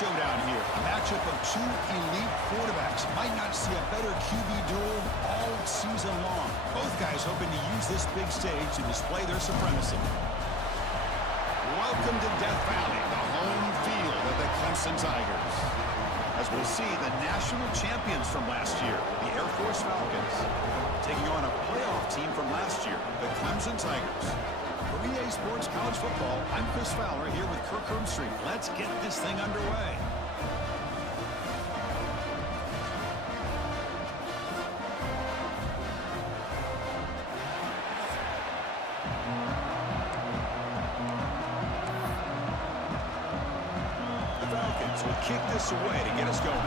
showdown here. A matchup of two elite quarterbacks. Might not see a better QB duel all season long. Both guys hoping to use this big stage to display their supremacy. Welcome to Death Valley, the home field of the Clemson Tigers. As we'll see, the national champions from last year, the Air Force Falcons, taking on a playoff team from last year, the Clemson Tigers. For EA Sports College Football, I'm Chris Fowler here with Kirk Herbstreit. Let's get this thing underway. The Falcons will kick this away to get us going.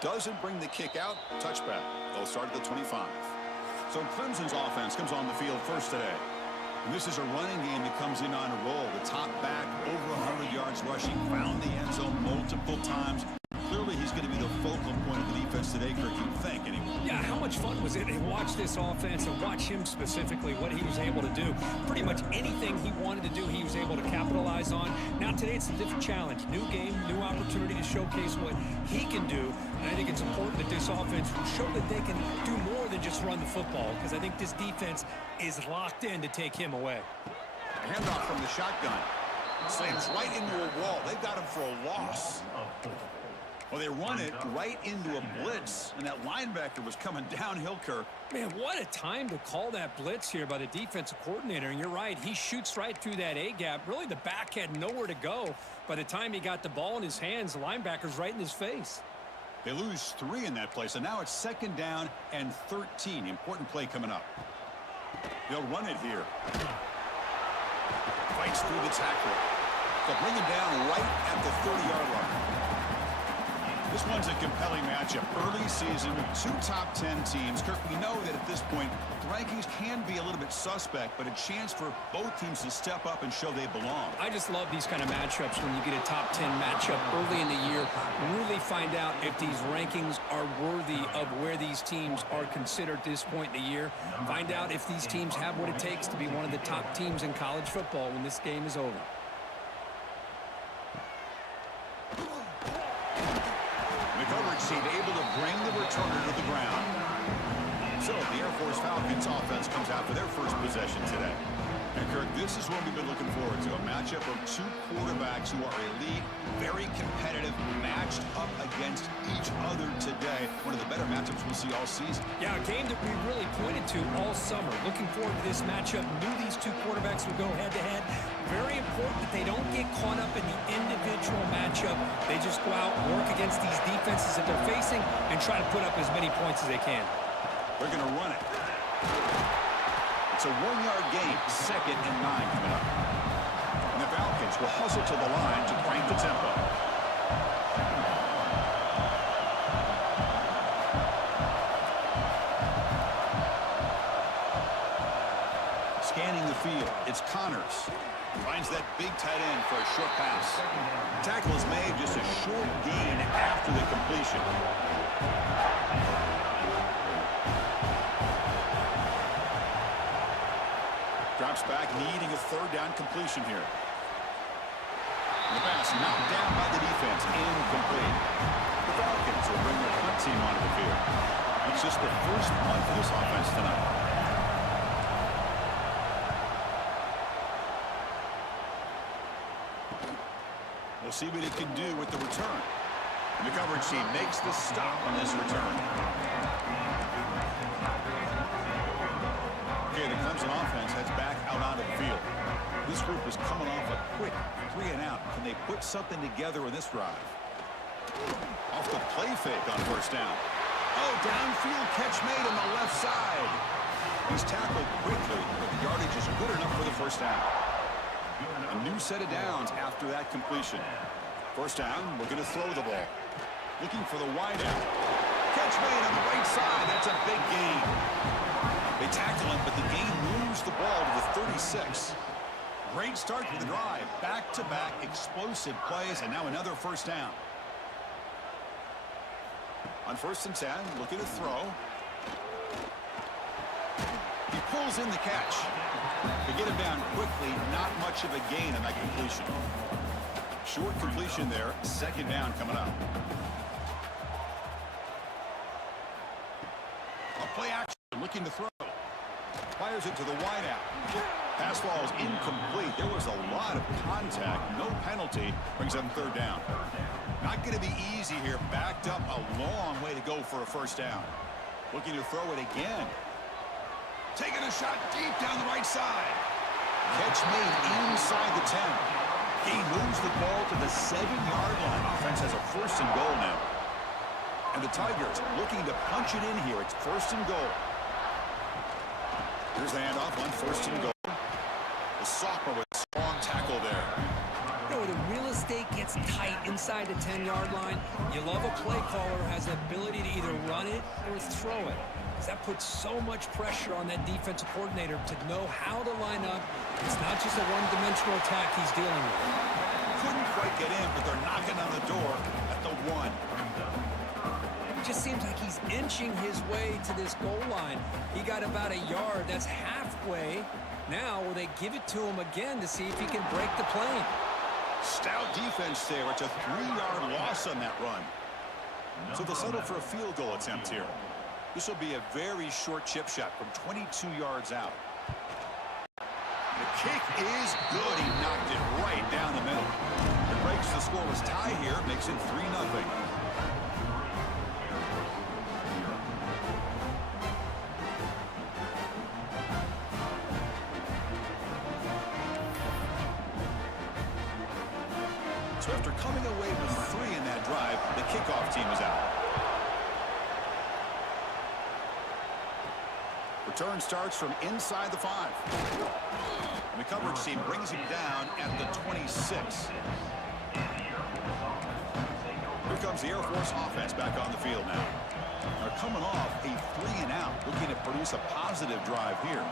Doesn't bring the kick out. Touchback. They'll start at the 25. So Clemson's offense comes on the field first today. And this is a running game that comes in on a roll. The top back, over 100 yards rushing, found the end zone multiple times. Clearly, he's going to be the focal point of the defense today, Kirk, you think, anyway. Yeah, how much fun was it to watch this offense and watch him specifically, what he was able to do. Pretty much anything he wanted to do, he was able to capitalize on. Now, today, it's a different challenge. New game, new opportunity to showcase what he can do. And I think it's important that this offense show that they can do more than just run the football, because I think this defense is locked in to take him away. Handoff from the shotgun. Slams right into a wall. They've got him for a loss. Well, they run it right into a blitz, and that linebacker was coming downhill, Kirk. Man, what a time to call that blitz here by the defensive coordinator. And you're right, he shoots right through that A-gap. Really, the back had nowhere to go. By the time he got the ball in his hands, the linebacker's right in his face. They lose 3 in that play, so now it's 2nd down and 13. Important play coming up. They'll run it here. Fights through the tackle. They'll bring him down right at the 30-yard line. This one's a compelling matchup. Early season, 2 top 10 teams. Kirk, we know that at this point, the rankings can be a little bit suspect, but a chance for both teams to step up and show they belong. I just love these kind of matchups when you get a top 10 matchup early in the year. Really find out if these rankings are worthy of where these teams are considered at this point in the year. Find out if these teams have what it takes to be one of the top teams in college football when this game is over. Able to bring the returner to the ground. So the Air Force Falcons offense comes out for their first possession today. And Kirk, this is what we've been looking forward to, a matchup of 2 quarterbacks who are elite, very competitive, matched up against each other today. One of the better matchups we'll see all season. Yeah, a game that we really pointed to all summer. Looking forward to this matchup. Knew these 2 quarterbacks would go head-to-head. Very important that they don't get caught up in the individual matchup. They just go out, work against these defenses that they're facing, and try to put up as many points as they can. They're going to run it. It's a 1-yard gain, 2nd and 9 coming up. And the Falcons will hustle to the line to crank the tempo. Scanning the field, it's Connors. Finds that big tight end for a short pass. Tackle is made, just a short gain after the completion. Drops back, needing a 3rd down completion here. The pass knocked down by the defense, incomplete. The Falcons will bring their punt team onto the field. It's just the first punt for this offense tonight. We'll see what he can do with the return. And the coverage team makes the stop on this return. Okay, the Clemson offense heads back out onto the field. This group is coming off a quick 3 and out. Can they put something together in this drive? Off the play fake on 1st down. Oh, downfield catch made on the left side. He's tackled quickly, but the yardage is good enough for the 1st down. A new set of downs after that completion. 1st down, we're going to throw the ball. Looking for the wide out. Catch made on the right side. That's a big gain. They tackle him, but the gain moves the ball to the 36. Great start to the drive. Back-to-back explosive plays, and now another 1st down. On 1st and 10, looking to throw. He Pulls in the catch. To get him down quickly, not much of a gain on that completion. Short completion there. Second down coming up. A play action looking to throw. Fires it to the wideout. Pass ball is incomplete. There was a lot of contact. No penalty. Brings up third down. Not going to be easy here. Backed up a long way to go for a first down. Looking to throw it again. Taking a shot deep down the right side. Catch made inside the 10. He moves the ball to the 7-yard line. Offense has a first and goal now. And the Tigers looking to punch it in here. It's first and goal. Here's the handoff on first and goal. The sophomore with a strong tackle there. You know, the real estate gets tight inside the 10-yard line. You love a play caller who has the ability to either run it or throw it. That puts so much pressure on that defensive coordinator to know how to line up. It's not just a one-dimensional attack he's dealing with. Couldn't quite get in, but they're knocking on the door at the 1. It just seems like he's inching his way to this goal line. He got about a yard. That's halfway. Now will they give it to him again to see if he can break the plane? Stout defense there. It's a 3-yard loss on that run. So they'll settle for a field goal attempt here. This will be a very short chip shot from 22 yards out. The kick is good. He knocked it right down the middle. It breaks the scoreless tie here, makes it 3-0. So after coming away with 3 in that drive, the kickoff team is out. Return starts from inside the 5. And the coverage team brings him down at the 26. Here comes the Air Force offense back on the field now. They're coming off a 3-and-out, looking to produce a positive drive here.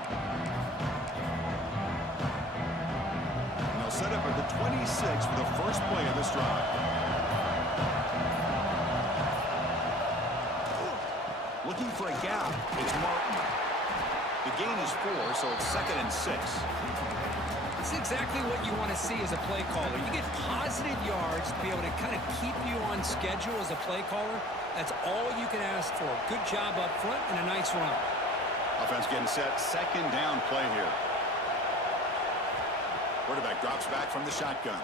And they'll set up at the 26 for the first play of this drive. Looking for a gap. It's Martin. The gain is 4, so it's 2nd and 6. It's exactly what you want to see as a play caller. You get positive yards to be able to kind of keep you on schedule as a play caller. That's all you can ask for. Good job up front and a nice run. Offense getting set. Second down play here. Quarterback drops back from the shotgun.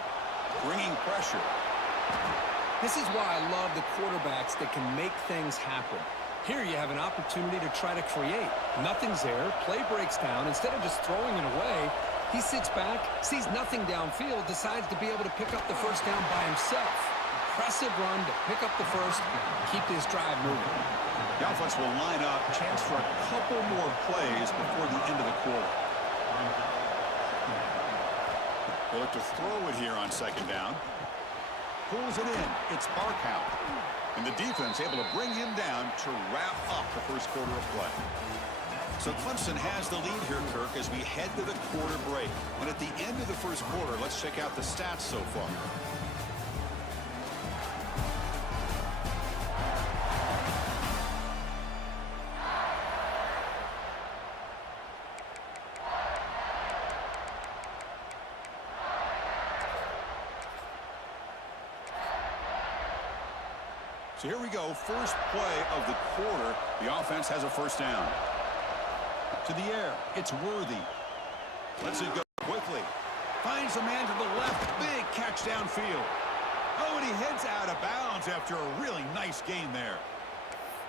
Bringing pressure. This is why I love the quarterbacks that can make things happen. Here you have an opportunity to try to create. Nothing's there. Play breaks down. Instead of just throwing it away, he sits back, sees nothing downfield, decides to be able to pick up the first down by himself. Impressive run to pick up the first, keep this drive moving. The offense will line up. Chance for a couple more plays before the end of the quarter. They look to throw it here on second down. Pulls it in. It's Barkow. And the defense able to bring him down to wrap up the first quarter of play. So Clemson has the lead here, Kirk, as we head to the quarter break. And at the end of the first quarter, let's check out the stats so far. So here we go, first play of the quarter. The offense has a first down. To the air, it's Worthy. Lets it go quickly. Finds a man to the left, big catch downfield. Oh, and he heads out of bounds after a really nice gain there.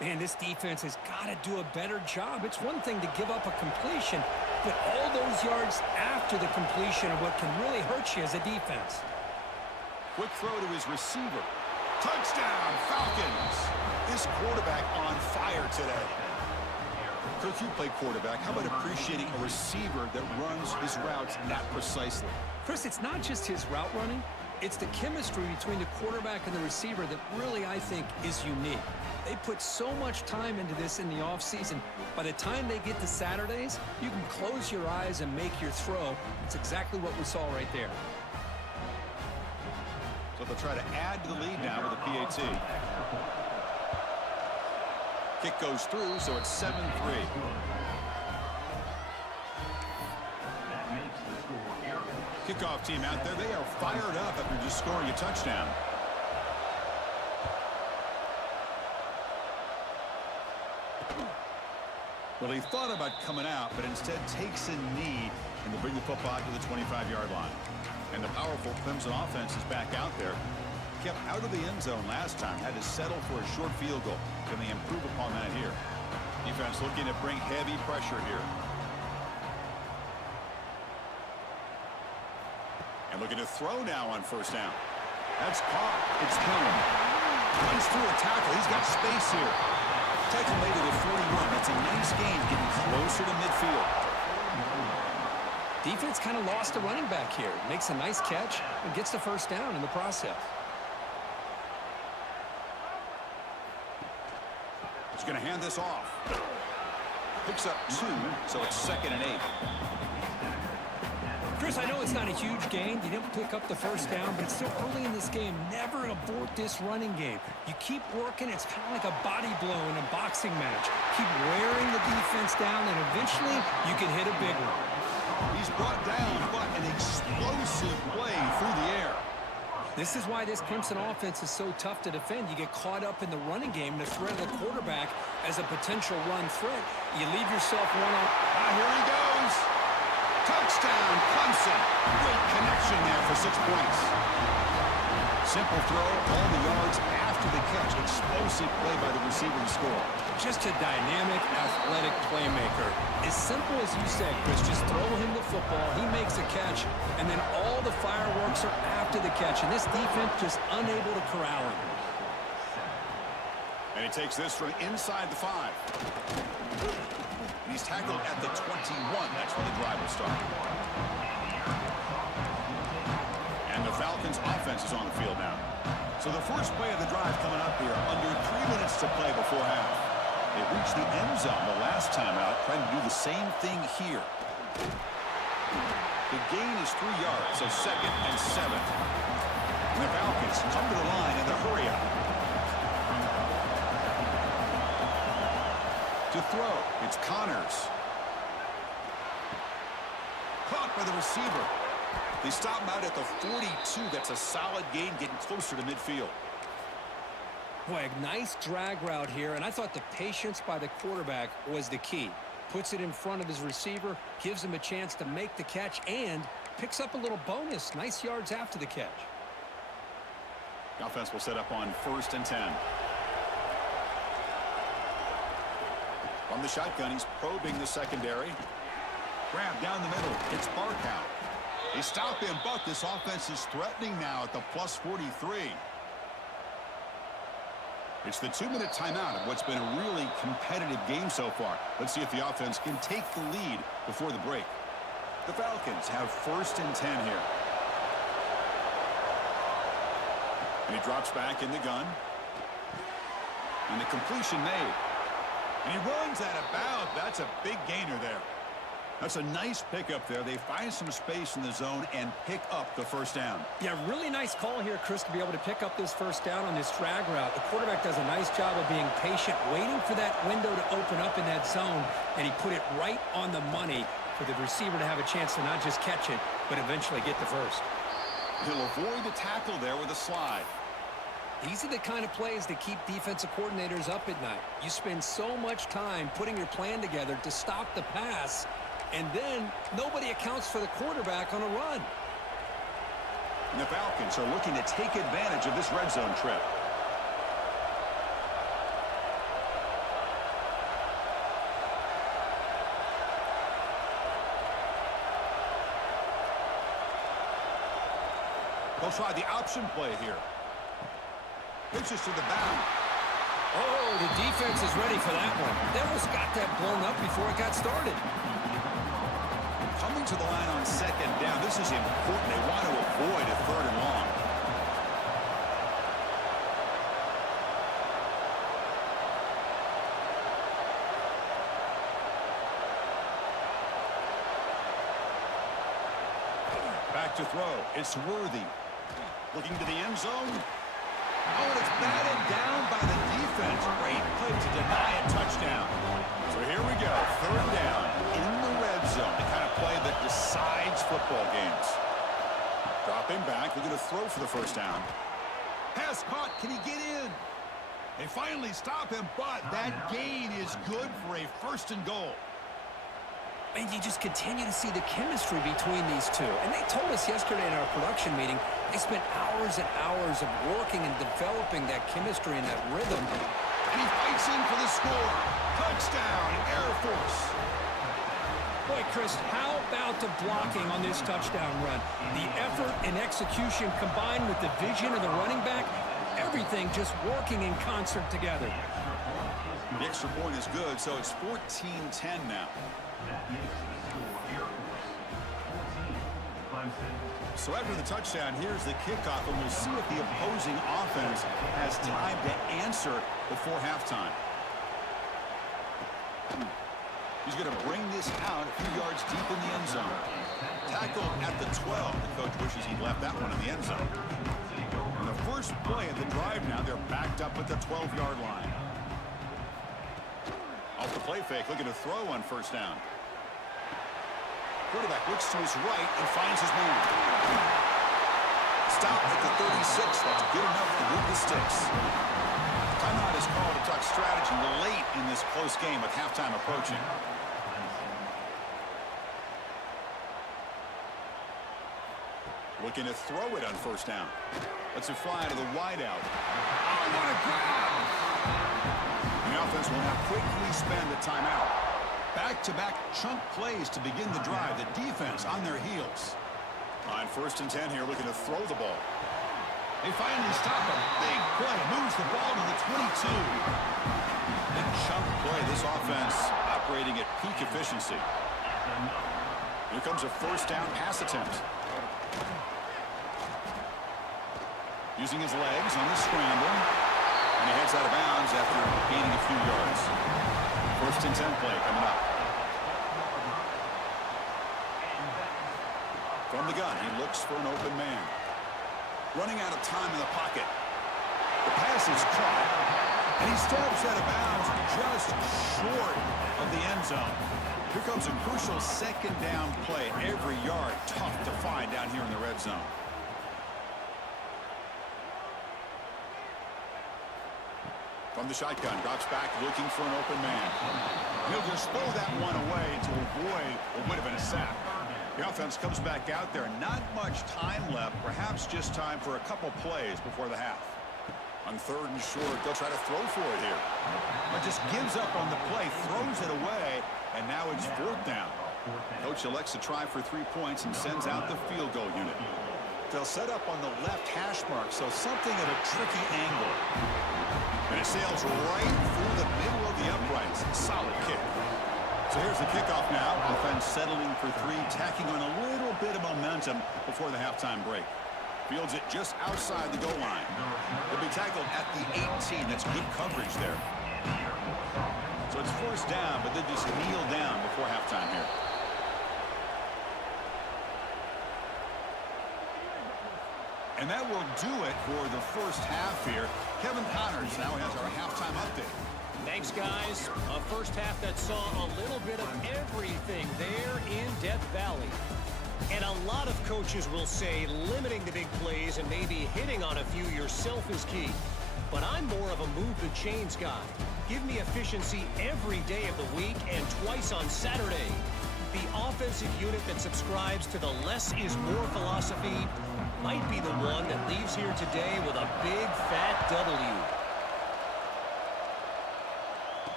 Man, this defense has got to do a better job. It's one thing to give up a completion, but all those yards after the completion are what can really hurt you as a defense. Quick throw to his receiver. Touchdown, Falcons. This quarterback on fire today. Kirk, you play quarterback. How about appreciating a receiver that runs his routes that precisely? Chris, it's not just his route running. It's the chemistry between the quarterback and the receiver that really, I think, is unique. They put so much time into this in the offseason. By the time they get to Saturdays, you can close your eyes and make your throw. It's exactly what we saw right there. So they'll try to add to the lead now with a PAT. Kick goes through, so it's 7-3. Kickoff team out there, they are fired up after just scoring a touchdown. Well, he thought about coming out, but instead takes a knee and to bring the football to the 25-yard line. And the powerful Clemson offense is back out there. Kept out of the end zone last time, had to settle for a short field goal. Can they improve upon that here? Defense looking to bring heavy pressure here. And looking to throw now on first down. That's caught. It's Helen. Runs through a tackle. He's got space here. Taken later to 41. That's a nice gain, getting closer to midfield. Defense kind of lost a running back here. Makes a nice catch and gets the first down in the process. He's going to hand this off. Picks up 2, so it's 2nd and 8. Chris, I know it's not a huge gain. You didn't pick up the first down, but it's still early in this game. Never abort this running game. You keep working. It's kind of like a body blow in a boxing match. Keep wearing the defense down, and eventually you can hit a big one. He's brought down, but an explosive play through the air. This is why this Clemson offense is so tough to defend. You get caught up in the running game and the threat of the quarterback as a potential run threat. You leave yourself one-on. Here he goes. Touchdown, Clemson. Great connection there for 6 points. Simple throw, all the yards after the catch. Explosive play by the receiver to score. Just a dynamic, athletic playmaker. As simple as you said, Chris, just throw him the football, he makes a catch, and then all the fireworks are after the catch. And this defense just unable to corral him. And he takes this from inside the 5. And he's tackled at the 21. That's where the drive will start. And the Falcons' offense is on the field now. So the first play of the drive coming up here. Under 3 minutes to play before half. They reached the end zone the last time out, trying to do the same thing here. The gain is 3 yards, so 2nd and 7. And the Falcons come to the line in the hurry up. To throw, it's Connors. Caught by the receiver. They stop him out at the 42. That's a solid gain, getting closer to midfield. Boy, a nice drag route here, and I thought the patience by the quarterback was the key. Puts it in front of his receiver, gives him a chance to make the catch, and picks up a little bonus. Nice yards after the catch. The offense will set up on 1st and 10. From the shotgun, he's probing the secondary. Grab down the middle. It's Barkow. They stop him, but this offense is threatening now at the plus 43. It's the 2-minute timeout of what's been a really competitive game so far. Let's see if the offense can take the lead before the break. The Falcons have 1st and 10 here. And he drops back in the gun. And the completion made. And he runs out of bounds. That's a big gainer there. That's a nice pickup there. They find some space in the zone and pick up the first down. Yeah, really nice call here, Chris, to be able to pick up this first down on this drag route. The quarterback does a nice job of being patient, waiting for that window to open up in that zone, and he put it right on the money for the receiver to have a chance to not just catch it, but eventually get the first. He'll avoid the tackle there with a slide. These are the kind of plays that keep defensive coordinators up at night. You spend so much time putting your plan together to stop the pass, and then nobody accounts for the quarterback on a run. And the Falcons are looking to take advantage of this red zone trip. They'll try the option play here. Pitches to the bound. Oh, the defense is ready for that one. They almost got that blown up before it got started. Coming to the line on 2nd down. This is important. They want to avoid a 3rd and long. Back to throw. It's Worthy. Looking to the end zone. Oh, and it's batted down by the defense. Great play to deny a touchdown. So here we go. 3rd down in the red zone. The kind of play that decides football games. looking to throw for the first down. Pass caught. Can he get in? They finally stop him, but that gain is good for a 1st and goal. And you just continue to see the chemistry between these two. And they told us yesterday in our production meeting, they spent hours and hours of working and developing that chemistry and that rhythm. And he fights in for the score. Touchdown, Air Force. Boy, Chris, how about the blocking on this touchdown run? The effort and execution combined with the vision of the running back, everything just working in concert together. The extra point is good, so it's 14-10 now. So after the touchdown, here's the kickoff, and we'll see if the opposing offense has time to answer before halftime. He's going to bring this out a few yards deep in the end zone. Tackled at the 12. The coach wishes he'd left that one in the end zone. On the first play of the drive now, they're backed up at the 12-yard line. Off the play fake, looking to throw on first down. Quarterback looks to his right and finds his man. Stop at the 36. That's good enough to move the sticks. Timeout is called to talk strategy late in this close game with halftime approaching. Looking to throw it on first down. Lets it fly to the wideout. Oh, what a grab! The offense will now quickly spend a timeout. Back-to-back chunk plays to begin the drive. The defense on their heels. On 1st and 10 here, looking to throw the ball. They finally stop him. Big play. Moves the ball to the 22. Big chunk play. This offense operating at peak efficiency. Here comes a first down pass attempt. Using his legs on the scramble. And he heads out of bounds after gaining a few yards. 1st and 10 play coming up. From the gun, he looks for an open man. Running out of time in the pocket. The pass is caught. And he steps out of bounds just short of the end zone. Here comes a crucial 2nd down play. Every yard tough to find down here in the red zone. From the shotgun, drops back, looking for an open man. He'll just throw that one away to avoid what would have been a sack. The offense comes back out there. Not much time left, perhaps just time for a couple plays before the half. On 3rd and short, they'll try to throw for it here. But just gives up on the play, throws it away, and now it's 4th down. Coach elects to try for 3 points and sends out the field goal unit. They'll set up on the left hash mark, so something at a tricky angle. And it sails right through the middle of the uprights. Solid kick. So here's the kickoff now. Offense settling for 3, tacking on a little bit of momentum before the halftime break. Fields it just outside the goal line. They'll be tackled at the 18. That's good coverage there. So it's 1st down, but they just kneel down before halftime here. And that will do it for the first half here. Kevin Connors now has our halftime update. Thanks, guys. A first half that saw a little bit of everything there in Death Valley. And a lot of coaches will say limiting the big plays and maybe hitting on a few yourself is key. But I'm more of a move the chains guy. Give me efficiency every day of the week and twice on Saturday. The offensive unit that subscribes to the less is more philosophy might be the one that leaves here today with a big fat W.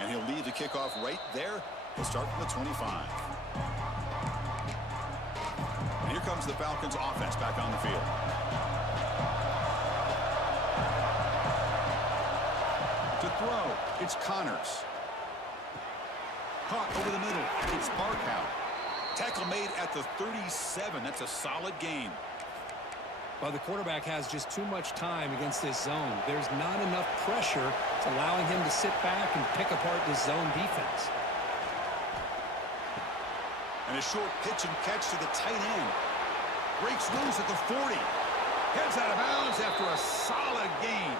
And he'll leave the kickoff right there. He'll start from the 25. And here comes the Falcons offense back on the field. To throw, it's Connors. Caught over the middle, it's Barkow. Tackle made at the 37. That's a solid gain. Well, the quarterback has just too much time against this zone. There's not enough pressure to allowing him to sit back and pick apart this zone defense. And a short pitch and catch to the tight end. Breaks loose at the 40. Heads out of bounds after a solid gain.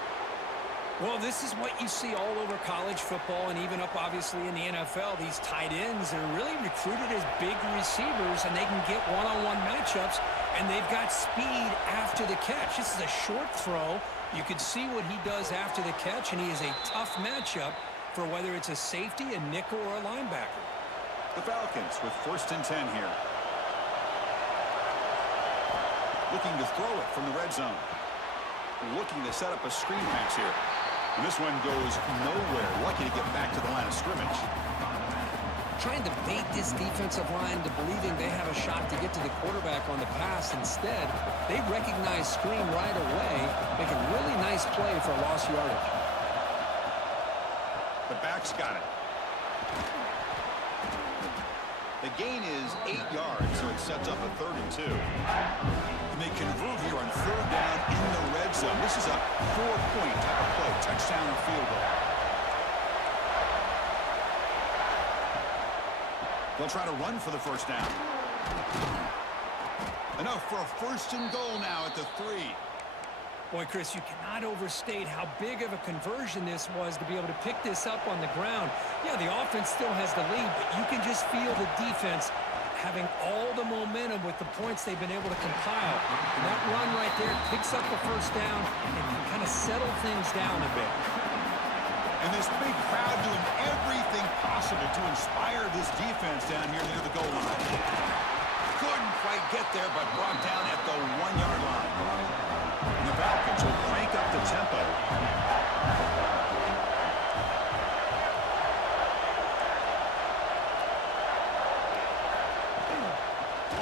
Well, this is what you see all over college football and even up, obviously, in the NFL. These tight ends are really recruited as big receivers, and they can get one-on-one matchups, and they've got speed after the catch. This is a short throw. You can see what he does after the catch, and he is a tough matchup for whether it's a safety, a nickel, or a linebacker. The Falcons with 1st and 10 here. Looking to throw it from the red zone. Looking to set up a screen pass here. And this one goes nowhere. Lucky to get back to the line of scrimmage. Trying to bait this defensive line to believing they have a shot to get to the quarterback on the pass. Instead, they recognize screen right away, make a really nice play for lost yardage. The back's got it. The gain is 8 yards, so it sets up a 3rd and 2. And they convert here on 3rd down in the red zone. This is a 4-point type of play, touchdown or field goal. They'll try to run for the 1st down. Enough for a 1st and goal now at the 3. Boy, Chris, you cannot overstate how big of a conversion this was to be able to pick this up on the ground. Yeah, the offense still has the lead, but you can just feel the defense having all the momentum with the points they've been able to compile. And that run right there picks up the 1st down and can kind of settle things down a bit. And this big crowd doing everything possible to inspire this defense down here near the goal line. Couldn't quite get there, but brought down at the 1-yard line. And the Falcons will crank up the tempo.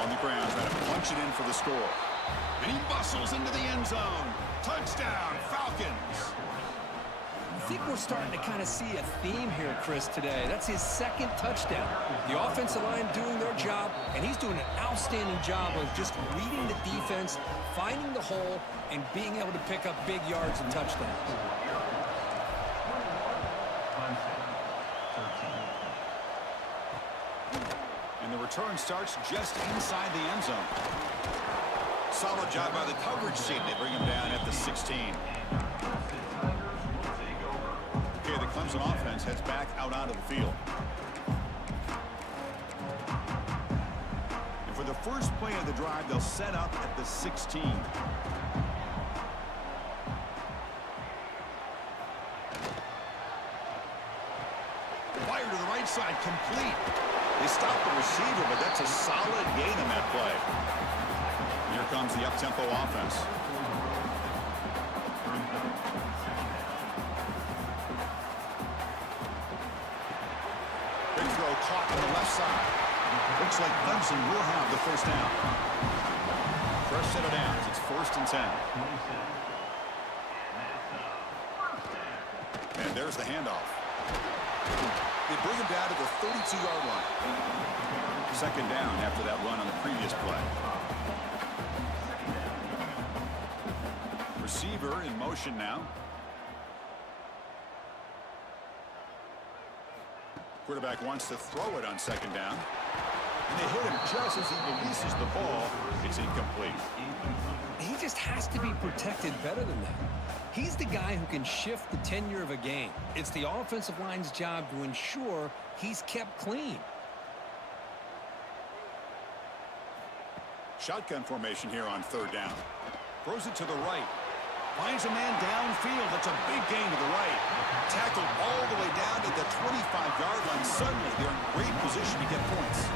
On the ground, trying to punch it in for the score. And he bustles into the end zone. Touchdown, Falcons. I think we're starting to kind of see a theme here, Chris, today. That's his 2nd touchdown. The offensive line doing their job, and he's doing an outstanding job of just reading the defense, finding the hole, and being able to pick up big yards and touchdowns. And the return starts just inside the end zone. Solid job by the coverage team. They bring him down at the 16. Okay, the Clemson offense heads back out onto the field. And for the first play of the drive, they'll set up at the 16. Fire to the right side, complete. They stop the receiver, but that's a solid gain on that play. Here comes the up-tempo offense. Big throw caught on the left side. Looks like Clemson will have the 1st down. Fresh set of downs. It's 1st and 10. And there's the handoff. They bring him down to the 32-yard line. 2nd down after that run on the previous play. Receiver in motion now. Quarterback wants to throw it on 2nd down. And they hit him just as he releases the ball. It's incomplete. He just has to be protected better than that. He's the guy who can shift the tenure of a game. It's the offensive line's job to ensure he's kept clean. Shotgun formation here on 3rd down. Throws it to the right. Finds a man downfield. That's a big gain to the right. Tackled all the way down to the 25-yard line. Suddenly, they're in great position to get points.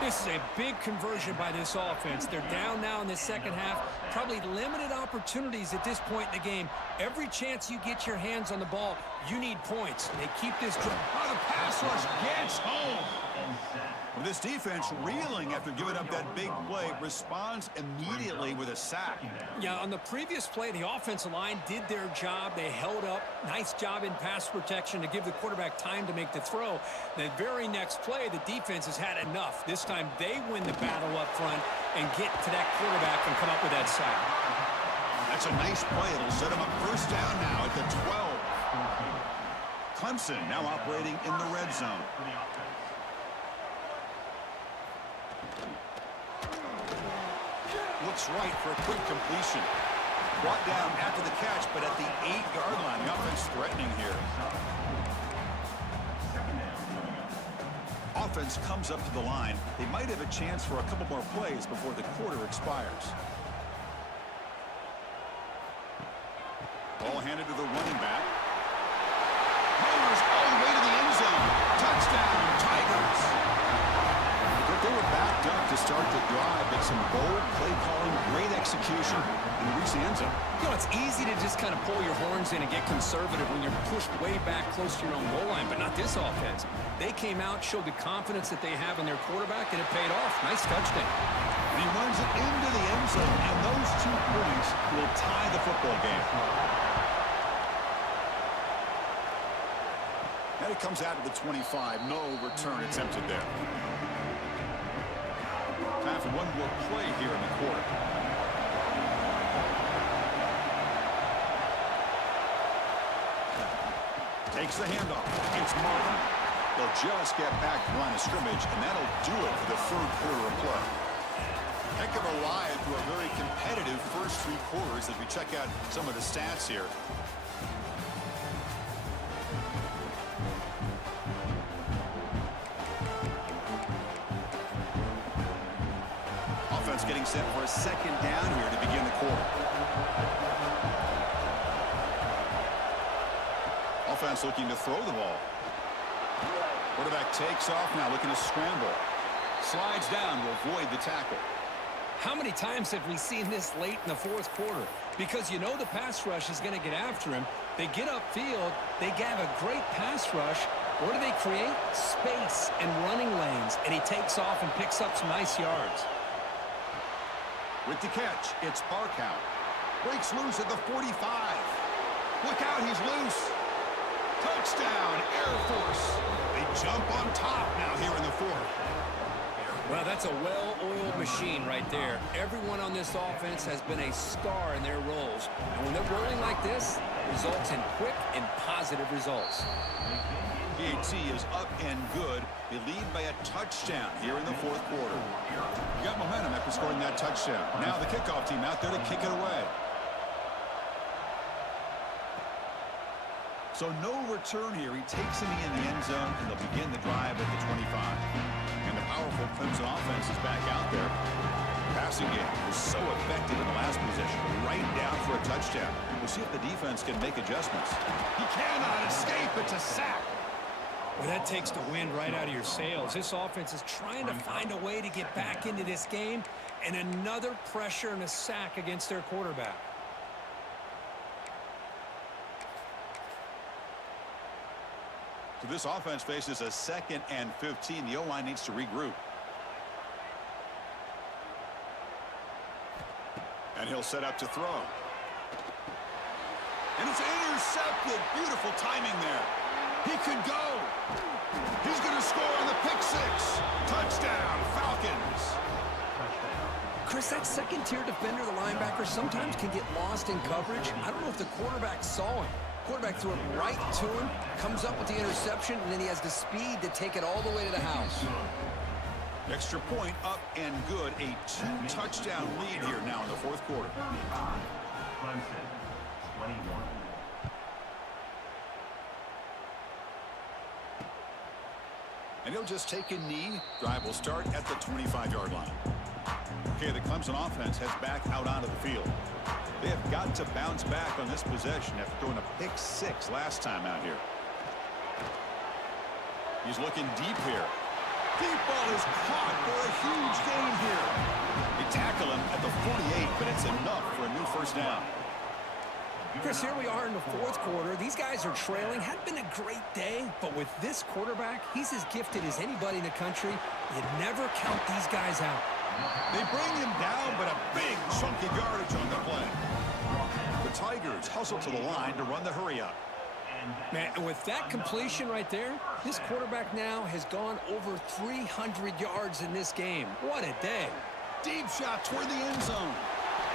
This is a big conversion by this offense. They're down now in the 2nd half. Probably limited opportunities at this point in the game. Every chance you get your hands on the ball, you need points. And they keep this drive. Oh, the pass rush gets home. Well, this defense reeling after giving up that big play responds immediately with a sack. Yeah, on the previous play, the offensive line did their job. They held up. Nice job in pass protection to give the quarterback time to make the throw. The very next play, the defense has had enough. This time they win the battle up front and get to that quarterback and come up with that sack. That's a nice play. It'll set him up 1st down now at the 12. Clemson now operating in the red zone. Looks right for a quick completion. Brought down after the catch, but at the 8-yard line. The offense threatening here. Offense comes up to the line. They might have a chance for a couple more plays before the quarter expires. Ball handed to the running back. Rovers all the way to the end zone. Touchdown, Tigers. But they were backed up to start the drive, but some bold play calling, great execution, and reach the end zone. You know, it's easy to just kind of pull your horns in and get conservative when you're pushed way back close to your own goal line, but not this offense. They came out, showed the confidence that they have in their quarterback, and it paid off. Nice touchdown. And he runs it into the end zone, and those 2 points will tie the football game. Now he comes out of the 25. No return attempted there. Time for one more play here in the quarter. Takes the handoff. It's Martin. They'll just get back to the line of scrimmage, and that'll do it for the 3rd quarter of play. Heck of a ride through a very competitive first 3 quarters as we check out some of the stats here. Offense getting set for a 2nd down here to begin the quarter. Offense looking to throw the ball. Quarterback takes off now, looking to scramble. Slides down to avoid the tackle. How many times have we seen this late in the 4th quarter? Because you know the pass rush is going to get after him. They get upfield. They have a great pass rush. What do they create? Space and running lanes. And he takes off and picks up some nice yards. With the catch, it's Barkow. Breaks loose at the 45. Look out, he's loose. Touchdown, Air Force. They jump on top now here in the 4th. Well, that's a well-oiled machine right there. Everyone on this offense has been a star in their roles. And when they're rolling like this, it results in quick and positive results. PAT is up and good. They lead by a touchdown here in the 4th quarter. Got momentum after scoring that touchdown. Now the kickoff team out there to kick it away. So no return here. He takes him in the end zone, and they'll begin the drive at the 25. And the powerful Clemson offense is back out there. Passing game was so effective in the last possession, right down for a touchdown. We'll see if the defense can make adjustments. He cannot escape. It's a sack. Well, that takes the wind right out of your sails. This offense is trying to find a way to get back into this game, and another pressure and a sack against their quarterback. So this offense faces a 2nd and 15. The O-line needs to regroup. And he'll set up to throw. And it's intercepted. Beautiful timing there. He could go. He's going to score on the pick 6. Touchdown, Falcons. Chris, that 2nd-tier defender, the linebacker, sometimes can get lost in coverage. I don't know if the quarterback saw him. Quarterback threw it right to him, comes up with the interception, and then he has the speed to take it all the way to the house. Extra point up and good. A 2-touchdown lead here now in the 4th quarter. Clemson, 21. And he'll just take a knee. Drive will start at the 25-yard line. Okay, the Clemson offense heads back out onto the field. They have got to bounce back on this possession after throwing a pick 6 last time out here. He's looking deep here. Deep ball is caught for a huge gain here. They tackle him at the 48, but it's enough for a new 1st down. Chris, here we are in the 4th quarter. These guys are trailing. Had been a great day, but with this quarterback, he's as gifted as anybody in the country. You never count these guys out. They bring him down, but a big chunk of yardage on the play. The Tigers hustle to the line to run the hurry-up. Man, and with that completion right there, this quarterback now has gone over 300 yards in this game. What a day. Deep shot toward the end zone.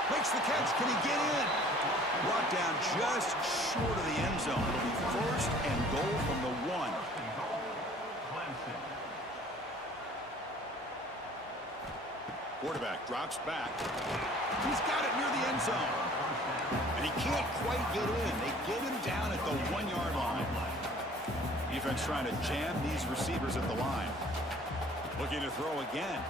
Makes the catch. Can he get in? Brought down just short of the end zone. It'll be 1st and goal from the 1. Quarterback drops back. He's got it near the end zone. And he can't quite get in. They get him down at the 1-yard line. Defense trying to jam these receivers at the line. Looking to throw again.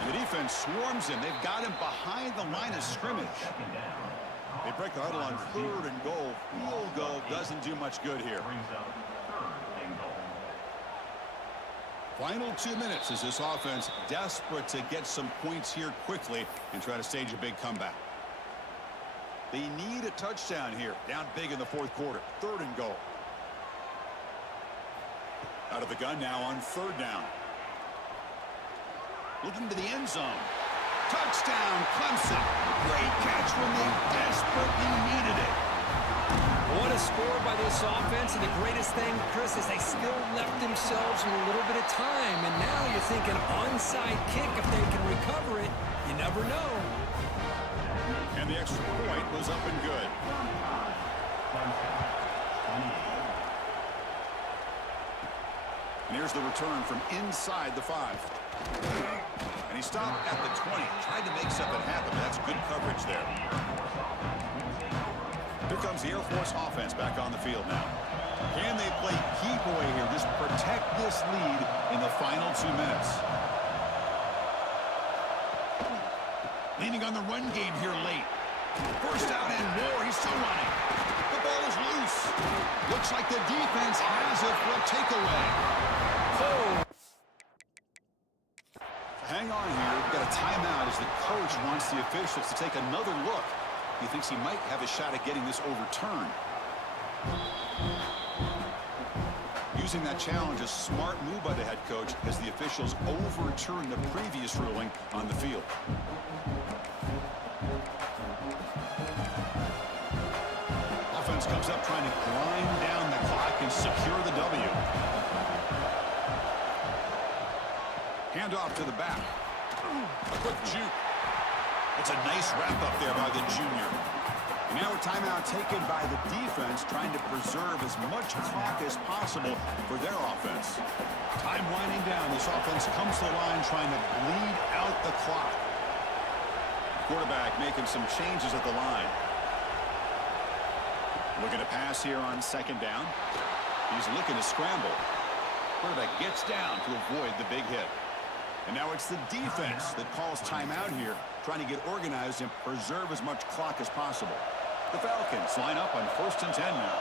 And the defense swarms him. They've got him behind the line of scrimmage. They break the huddle on 3rd and goal. Field goal doesn't do much good here. Final 2 minutes as this offense desperate to get some points here quickly and try to stage a big comeback. They need a touchdown here. Down big in the 4th quarter. 3rd and goal. Out of the gun now on 3rd down. Looking to the end zone. Touchdown, Clemson. Great catch when they desperately needed it. What a score by this offense, and the greatest thing, Chris, is they still left themselves with a little bit of time, and now you're thinking onside kick if they can recover it. You never know. And the extra point was up and good. And here's the return from inside the 5. And he stopped at the 20. Tried to make something happen. That's good coverage there. Here comes the Air Force offense back on the field now. Can they play keep away here? Just protect this lead in the final 2 minutes. Leaning on the run game here late. First out and more. He's still running. The ball is loose. Looks like the defense has it for a takeaway. Oh. Hang on here. We've got a timeout as the coach wants the officials to take another look. He thinks he might have a shot at getting this overturned. Using that challenge, a smart move by the head coach as the officials overturn the previous ruling on the field. Offense comes up trying to grind down the clock and secure the W. Handoff to the back. A quick juke. It's a nice wrap-up there by the junior. And now a timeout taken by the defense, trying to preserve as much clock as possible for their offense. Time winding down. This offense comes to the line trying to bleed out the clock. Quarterback making some changes at the line. Looking to pass here on 2nd down. He's looking to scramble. Quarterback gets down to avoid the big hit. And now it's the defense that calls timeout here, trying to get organized and preserve as much clock as possible. The Falcons line up on 1st and 10 now.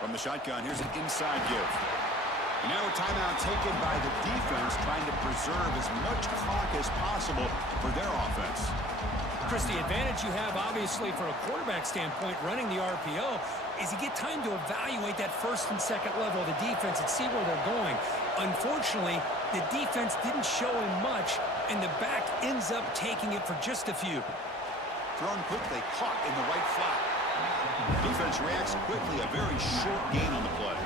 From the shotgun, here's an inside give. And now a timeout taken by the defense, trying to preserve as much clock as possible for their offense. Chris, the advantage you have, obviously, from a quarterback standpoint, running the RPO, is you get time to evaluate that 1st and 2nd level of the defense and see where they're going. Unfortunately, the defense didn't show him much, and the back ends up taking it for just a few. Thrown quickly, caught in the right flat. Defense reacts quickly, a very short gain on the play.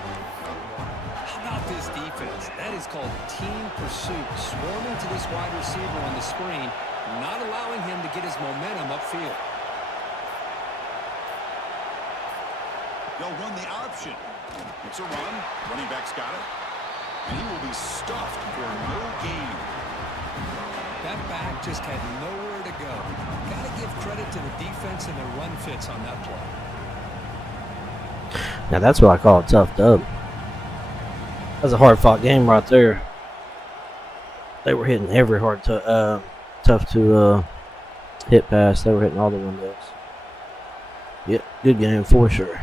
How about this defense? That is called team pursuit. Swarming to this wide receiver on the screen, not allowing him to get his momentum upfield. They'll run the option. It's a run. Running back's got it. And he will be stuffed for no gain. That back just had nowhere to go. Got to give credit to the defense and their run fits on that play. Now that's what I call a tough dub. That's a hard-fought game right there. They were hitting every tough to hit pass. They were hitting all the windows. Yep, good game for sure.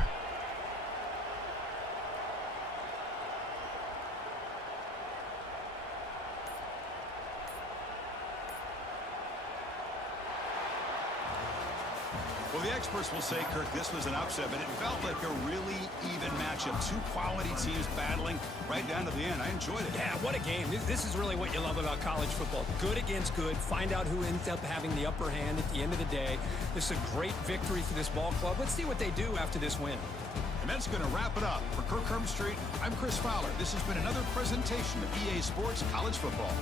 Well, the experts will say, Kirk, this was an upset, but it felt like a really even matchup. 2 quality teams battling right down to the end. I enjoyed it. Yeah, what a game. This is really what you love about college football. Good against good. Find out who ends up having the upper hand at the end of the day. This is a great victory for this ball club. Let's see what they do after this win. And that's going to wrap it up. For Kirk Street, I'm Chris Fowler. This has been another presentation of EA Sports College Football.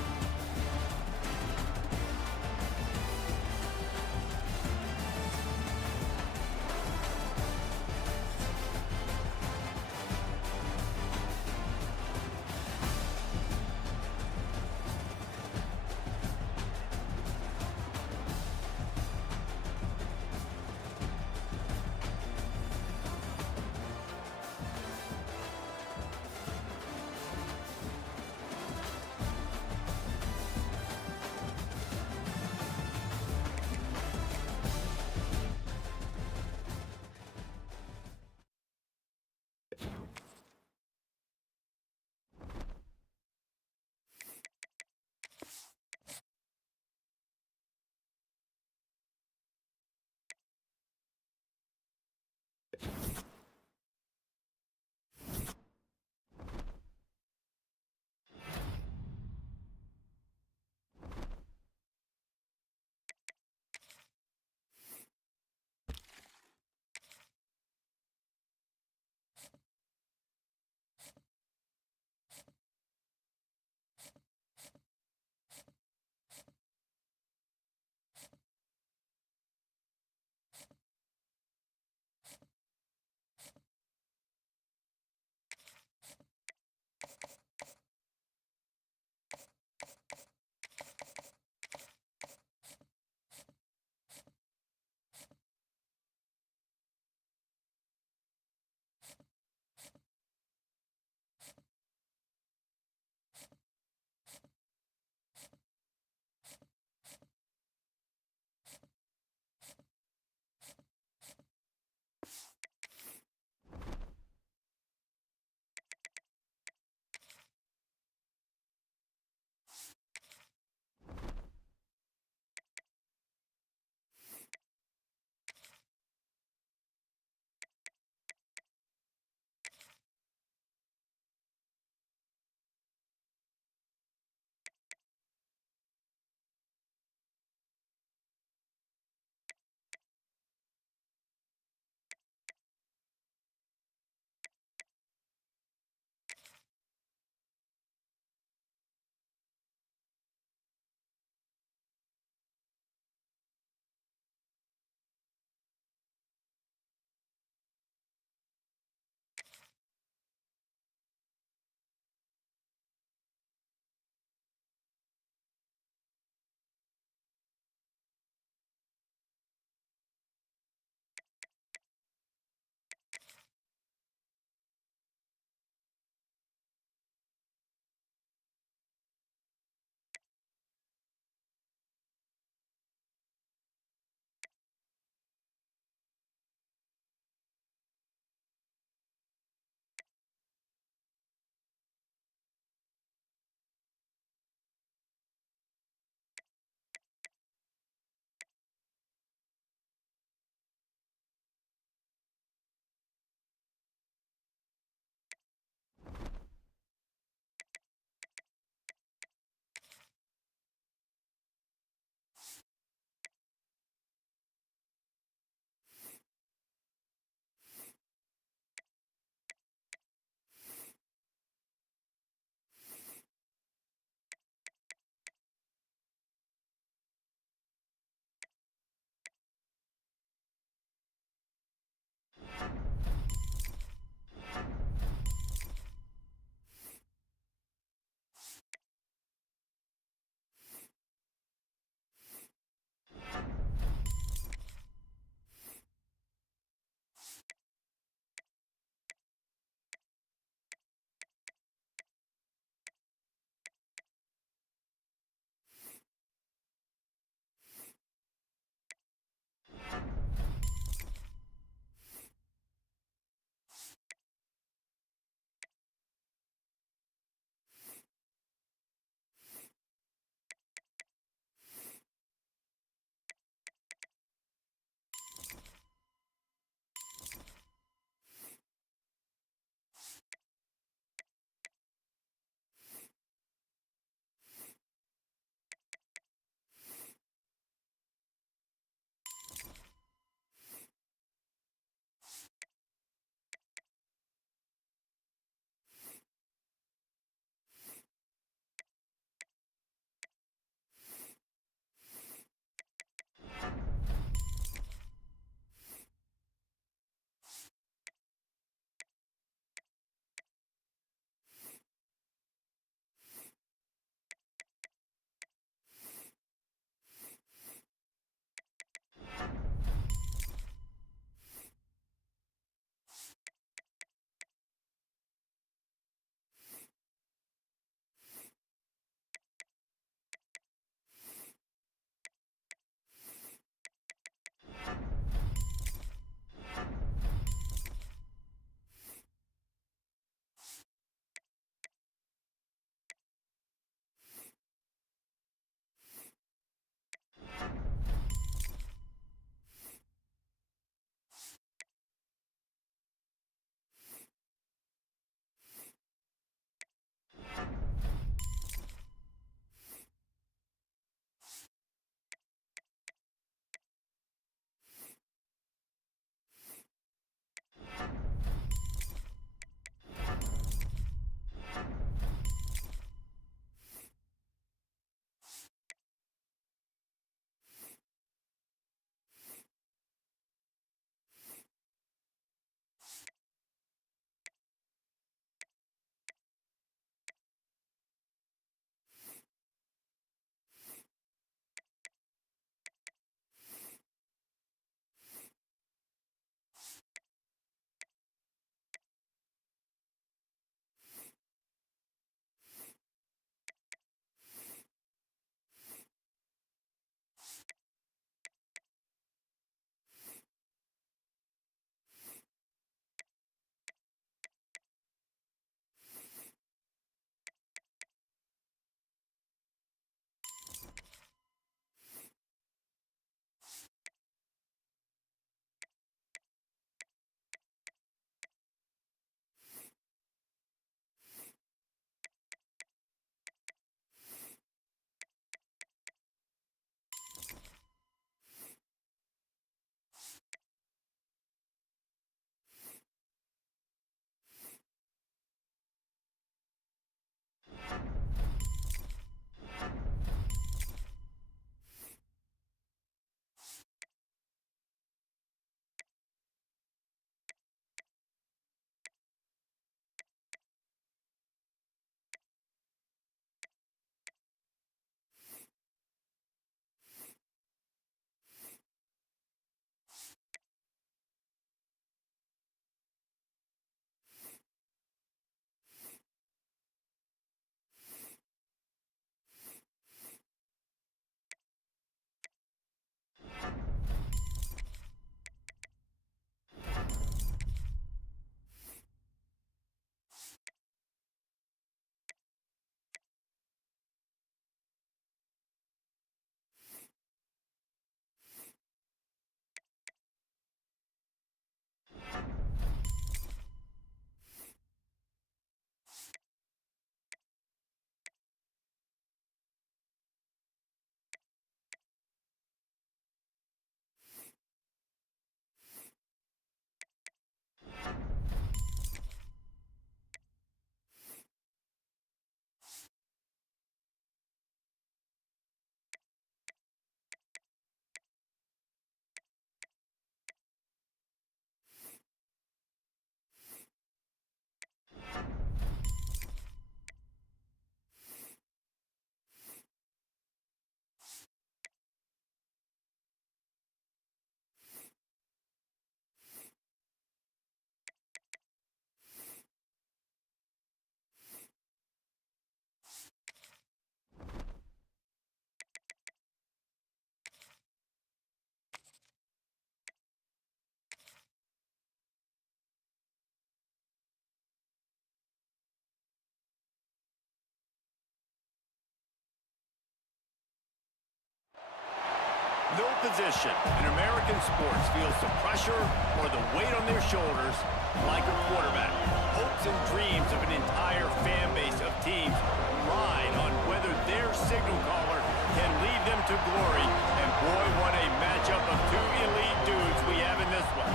position in American sports feels the pressure or the weight on their shoulders like a quarterback. Hopes and dreams of an entire fan base of teams ride on whether their signal caller can lead them to glory. And boy, what a matchup of two elite dudes we have in this one.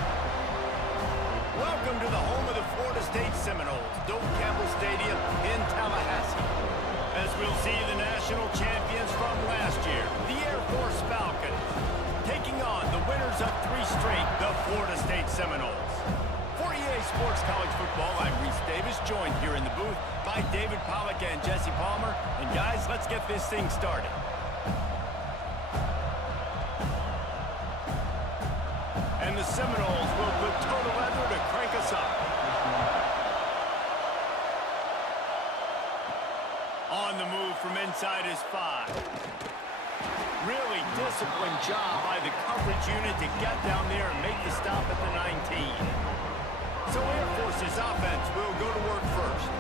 Welcome to the home of the Florida State Seminoles, Doak Campbell Stadium in Tallahassee. As we'll see the national champions from last year, the Air Force Falcons, taking on the winners of 3 straight, the Florida State Seminoles. For EA Sports College Football, I'm Reese Davis, joined here in the booth by David Pollack and Jesse Palmer. And guys, let's get this thing started. And the Seminoles will put total leather to crank us up. On the move from inside his 5. Really disciplined job by the coverage unit to get down there and make the stop at the 19. So Air Force's offense will go to work first.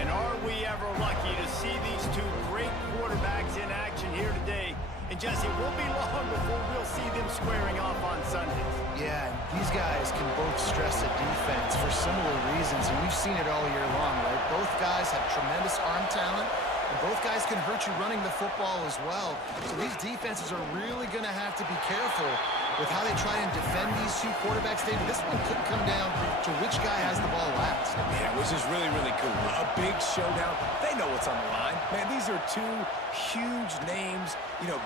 And are we ever lucky to see these two great quarterbacks in action here today? And Jesse, it won't be long before we'll see them squaring off on Sundays. Yeah, and these guys can both stress the defense for similar reasons, and we've seen it all year long, right? Both guys have tremendous arm talent, and both guys can hurt you running the football as well. So these defenses are really going to have to be careful with how they try and defend these two quarterbacks. David, this one could come down to which guy has the ball last. Yeah, which is really, really cool. A big showdown. They know what's on the line. Man, these are two huge names. You know,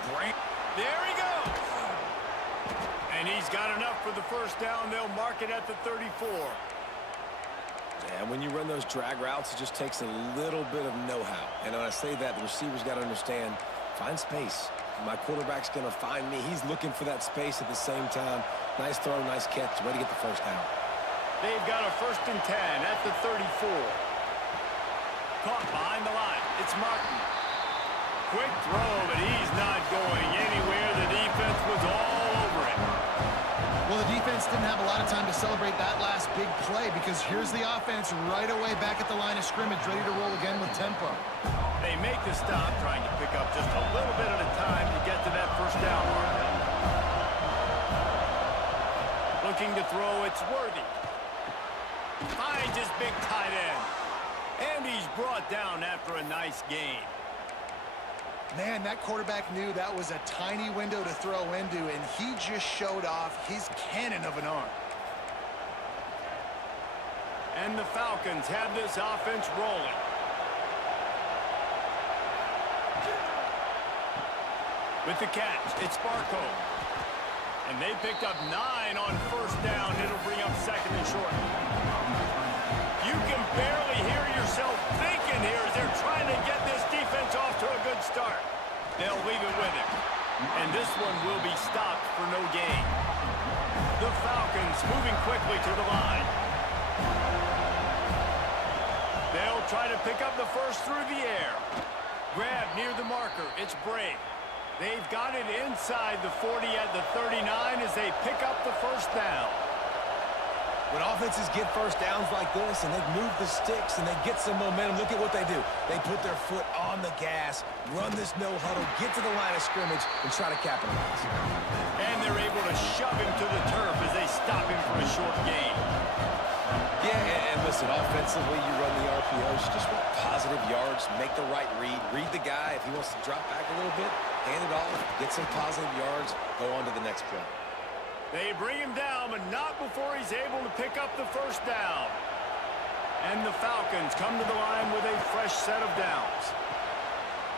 there he goes. And he's got enough for the first down. They'll mark it at the 34. And when you run those drag routes, it just takes a little bit of know-how. And when I say that, the receiver's got to understand, find space. My quarterback's going to find me. He's looking for that space at the same time. Nice throw, nice catch. Way to get the first down. They've got a 1st and 10 at the 34. Caught behind the line. It's Martin. Quick throw, but he's not going anywhere. The defense was all over it. Well, the defense didn't have a lot of time to celebrate that last big play because here's the offense right away back at the line of scrimmage, ready to roll again with tempo. They make the stop, trying to pick up just a little bit at a time to get to that first down mark. Looking to throw, it's Worthy. Finds his big tight end. And he's brought down after a nice gain. Man, that quarterback knew that was a tiny window to throw into, and he just showed off his cannon of an arm. And the Falcons have this offense rolling. With the catch, it's Barco. And they picked up 9 on first down. It'll bring up 2nd and short. You can barely hear yourself thinking here as they're trying to get this defense off to a good start. They'll leave it with him. And this one will be stopped for no gain. The Falcons moving quickly to the line. They'll try to pick up the first through the air. Grab near the marker. It's Bray. They've got it inside the 40 at the 39 as they pick up the first down. When offenses get first downs like this and they move the sticks and they get some momentum, look at what they do. They put their foot on the gas, run this no huddle, get to the line of scrimmage, and try to capitalize. And they're able to shove him to the turf as they stop him for a short gain. Yeah, and listen, offensively, you run the RPOs, you just want positive yards, make the right read the guy. If he wants to drop back a little bit, hand it off, get some positive yards, go on to the next play. They bring him down, but not before he's able to pick up the first down. And the Falcons come to the line with a fresh set of downs.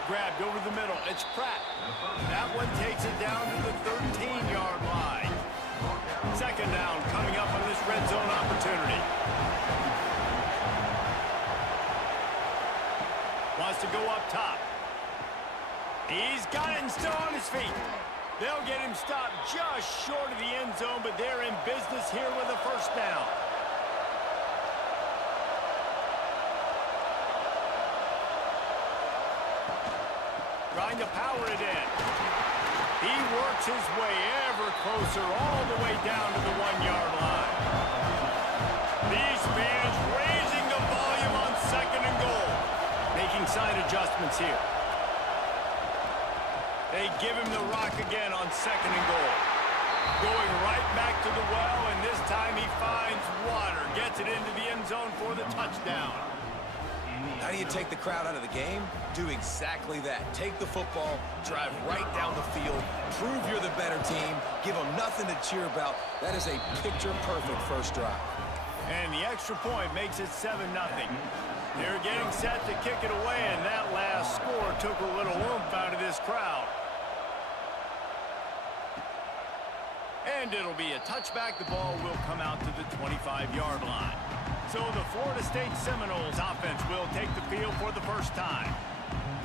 Grabbed over the middle. It's Pratt. That one takes it down to the 13-yard line. 2nd down coming up on this red zone opportunity. Wants to go up top. He's got it and still on his feet. They'll get him stopped just short of the end zone, but they're in business here with a first down. Trying to power it in. He works his way ever closer all the way down to the 1-yard line. These fans raising the volume on 2nd and goal. Making side adjustments here. They give him the rock again on 2nd and goal. Going right back to the well, and this time he finds water. Gets it into the end zone for the touchdown. How do you take the crowd out of the game? Do exactly that. Take the football, drive right down the field, prove you're the better team, give them nothing to cheer about. That is a picture-perfect first drive. And the extra point makes it 7-0. They're getting set to kick it away, and that last score took a little oomph out of this crowd. And it'll be a touchback. The ball will come out to the 25-yard line. So the Florida State Seminoles offense will take the field for the first time.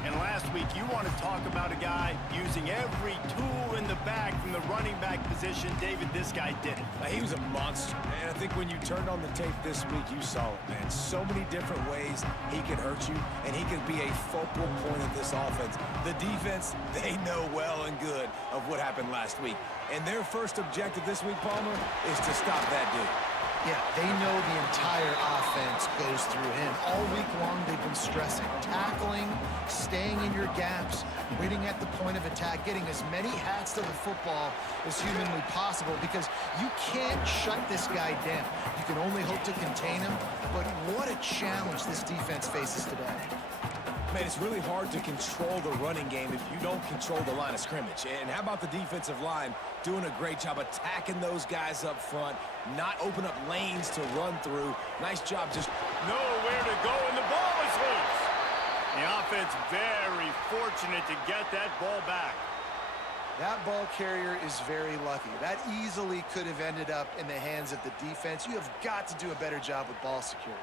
And last week, you want to talk about a guy using every tool in the bag from the running back position. David, this guy did it. He was a monster. And I think when you turned on the tape this week, you saw it, man. So many different ways he can hurt you, and he can be a focal point of this offense. The defense, they know well and good of what happened last week. And their first objective this week, Palmer, is to stop that dude. Yeah, they know the entire offense goes through him. All week long, they've been stressing. Tackling, staying in your gaps, waiting at the point of attack, getting as many hats to the football as humanly possible, because you can't shut this guy down. You can only hope to contain him, but what a challenge this defense faces today. Man, it's really hard to control the running game if you don't control the line of scrimmage. And how about the defensive line doing a great job attacking those guys up front, not open up lanes to run through. Nice job just nowhere to go, and the ball is loose. The offense very fortunate to get that ball back. That ball carrier is very lucky. That easily could have ended up in the hands of the defense. You have got to do a better job with ball security.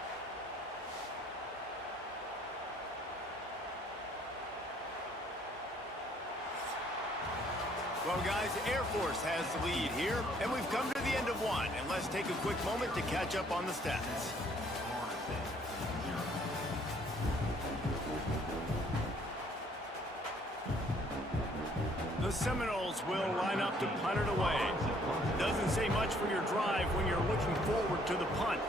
Well, guys, Air Force has the lead here, and we've come to the end of one. And let's take a quick moment to catch up on the stats. The Seminoles will line up to punt it away. Doesn't say much for your drive when you're looking forward to the punt.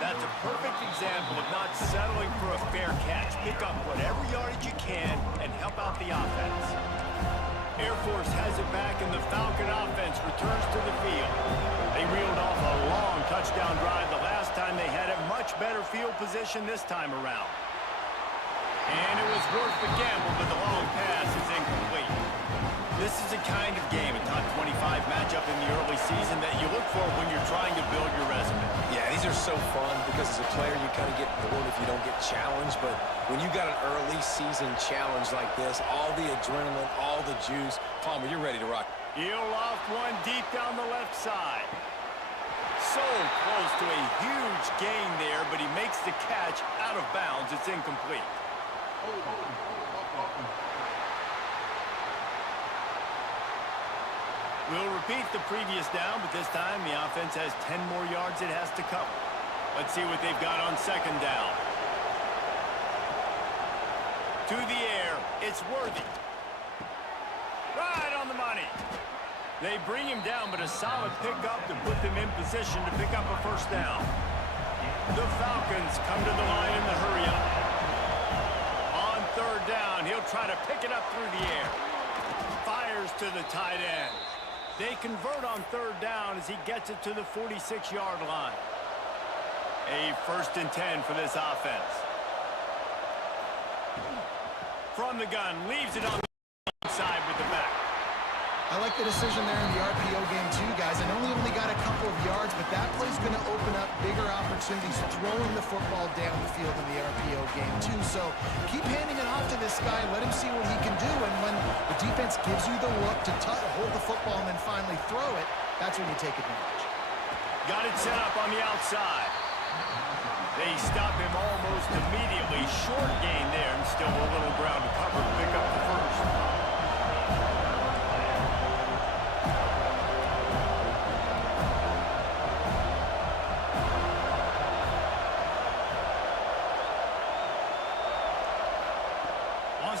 That's a perfect example of not settling for a fair catch. Pick up whatever yardage you can and help out the offense. Air Force has it back, and the Falcon offense returns to the field. They reeled off a long touchdown drive the last time they had it. Much better field position this time around. And it was worth the gamble, but the long pass is incomplete. This is a kind of game, a top 25 matchup in the early season that you look for when you're trying to build your resume. Yeah, these are so fun because as a player you kind of get bored if you don't get challenged, but when you got an early season challenge like this, all the adrenaline, all the juice, Palmer, you're ready to rock. He'll loft one deep down the left side. So close to a huge gain there, but he makes the catch out of bounds. It's incomplete. We'll repeat the previous down, but this time the offense has 10 more yards it has to cover. Let's see what they've got on second down. To the air, it's Worthy. Right on the money. They bring him down, but a solid pickup to put them in position to pick up a first down. The Falcons come to the line in the hurry-up. On third down, he'll try to pick it up through the air. Fires to the tight end. They convert on third down as he gets it to the 46-yard line. A 1st and 10 for this offense. From the gun, leaves it on the side with the back. I like the decision there in the RPO game too, guys. I know he only got a couple of yards, but that play's going to open up bigger opportunities throwing the football down the field in the RPO game too. So keep handing it off to this guy. Let him see what he can do. And when the defense gives you the look to hold the football and then finally throw it, that's when you take advantage. Got it set up on the outside. They stop him almost immediately. Short gain there, and still a little ground to cover to pick up the first.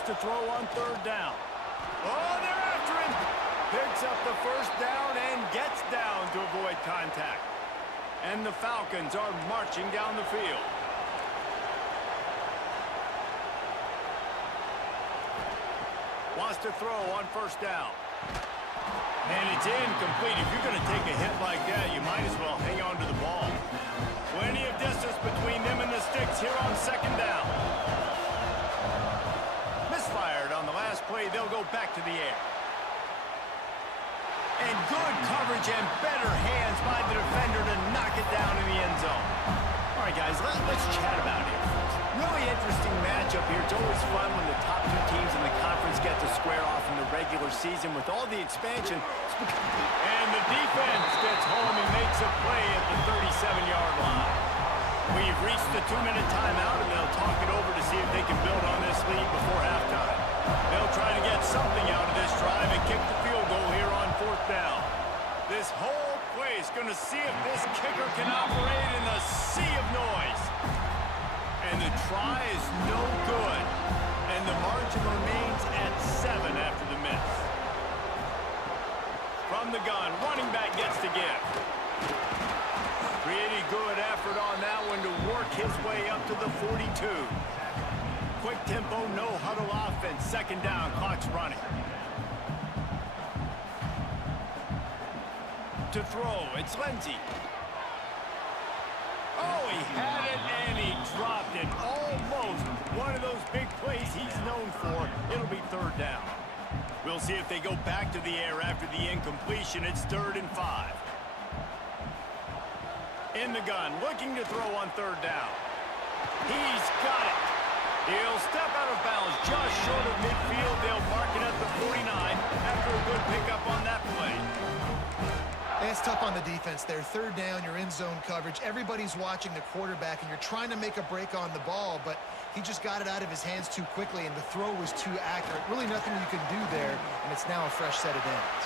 To throw on third down. Oh, they're after him. Picks up the first down and gets down to avoid contact. And the Falcons are marching down the field. Wants to throw on first down. And it's incomplete. If you're going to take a hit like that, you might as well hang on to the ball. Plenty of distance between them and the sticks here on second down. Misfired on the last play. They'll go back to the air. And good coverage and better hands by the defender to knock it down in the end zone. All right, guys, let's chat about it. Really interesting matchup here. It's always fun when the top two teams in the conference get to square off in the regular season with all the expansion. And the defense gets home and makes a play at the 37-yard line. We've reached the 2-minute timeout, and they'll talk it over to see if they can build on this lead before halftime. They'll try to get something out of this drive and kick the field goal here on fourth down. This whole play is going to see if this kicker can operate in the sea of noise. And the try is no good. And the margin remains at 7 after the miss. From the gun, running back gets to give. Pretty good effort on that one to work his way up to the 42. Quick tempo, no huddle offense. Second down, clock's running. To throw, it's Lindsey. Oh, he had it and he dropped it. Almost one of those big plays he's known for. It'll be third down. We'll see if they go back to the air after the incompletion. It's 3rd and 5. In the gun, looking to throw on third down. He's got it. He'll step out of bounds just short of midfield. They'll mark it at the 49 after a good pickup on that play. It's tough on the defense there. Third down, you're in zone coverage. Everybody's watching the quarterback, and you're trying to make a break on the ball, but he just got it out of his hands too quickly, and the throw was too accurate. Really nothing you can do there, and it's now a fresh set of downs.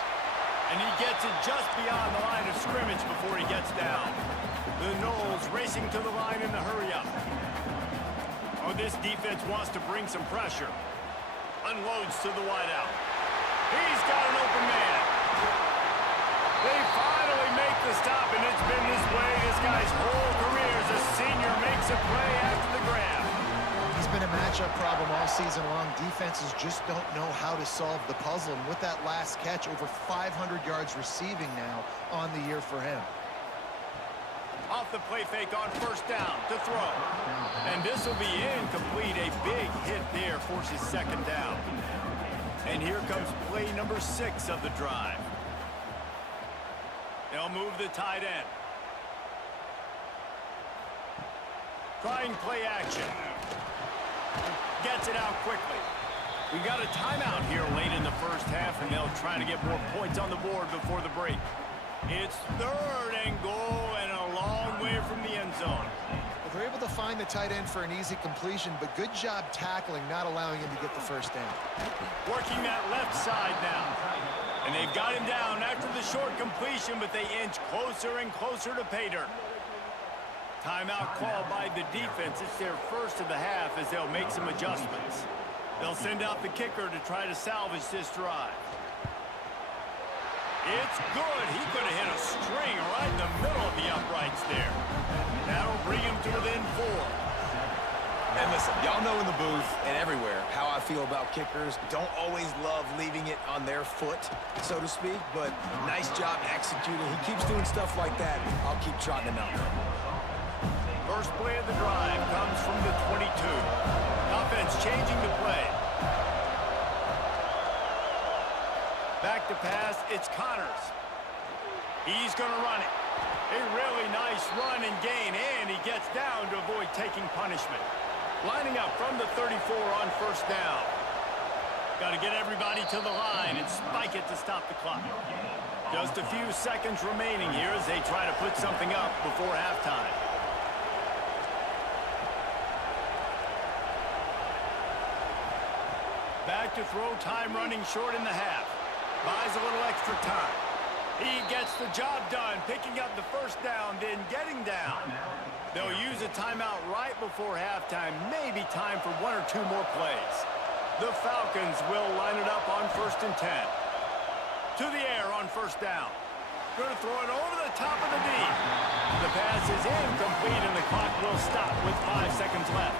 And he gets it just beyond the line of scrimmage before he gets down. The Knowles racing to the line in the hurry-up. Oh, this defense wants to bring some pressure. Unloads to the wideout. He's got an open man. They finally make the stop, and it's been this way this guy's whole career as a senior makes a play after the grab. He's been a matchup problem all season long. Defenses just don't know how to solve the puzzle, and with that last catch, over 500 yards receiving now on the year for him. Off the play fake on first down to throw. And this will be incomplete. A big hit there forces second down. And here comes play number 6 of the drive. They'll move the tight end. Trying play action. Gets it out quickly. We got a timeout here late in the first half, and they'll try to get more points on the board before the break. It's 3rd and goal and a long way from the end zone. Well, they're able to find the tight end for an easy completion, but good job tackling, not allowing him to get the first down. Working that left side now. And they've got him down after the short completion, but they inch closer and closer to pay dirt. Timeout called by the defense. It's their first of the half as they'll make some adjustments. They'll send out the kicker to try to salvage this drive. It's good. He could have hit a string right in the middle of the uprights there. That'll bring him to within 4. And listen, y'all know in the booth and everywhere how I feel about kickers. Don't always love leaving it on their foot, so to speak, but nice job executing. He keeps doing stuff like that. I'll keep trotting him out. First play of the drive comes from the 22. Offense changing the play. Back to pass, it's Connors. He's going to run it. A really nice run and gain, and he gets down to avoid taking punishment. Lining up from the 34 on first down. Got to get everybody to the line and spike it to stop the clock. Just a few seconds remaining here as they try to put something up before halftime. Back to throw, time running short in the half. Buys a little extra time. He gets the job done, picking up the first down, then getting down. They'll use a timeout right before halftime. Maybe time for 1 or 2 more plays. The Falcons will line it up on 1st and 10. To the air on first down. Going to throw it over the top of the knee. The pass is incomplete, and the clock will stop with 5 seconds left.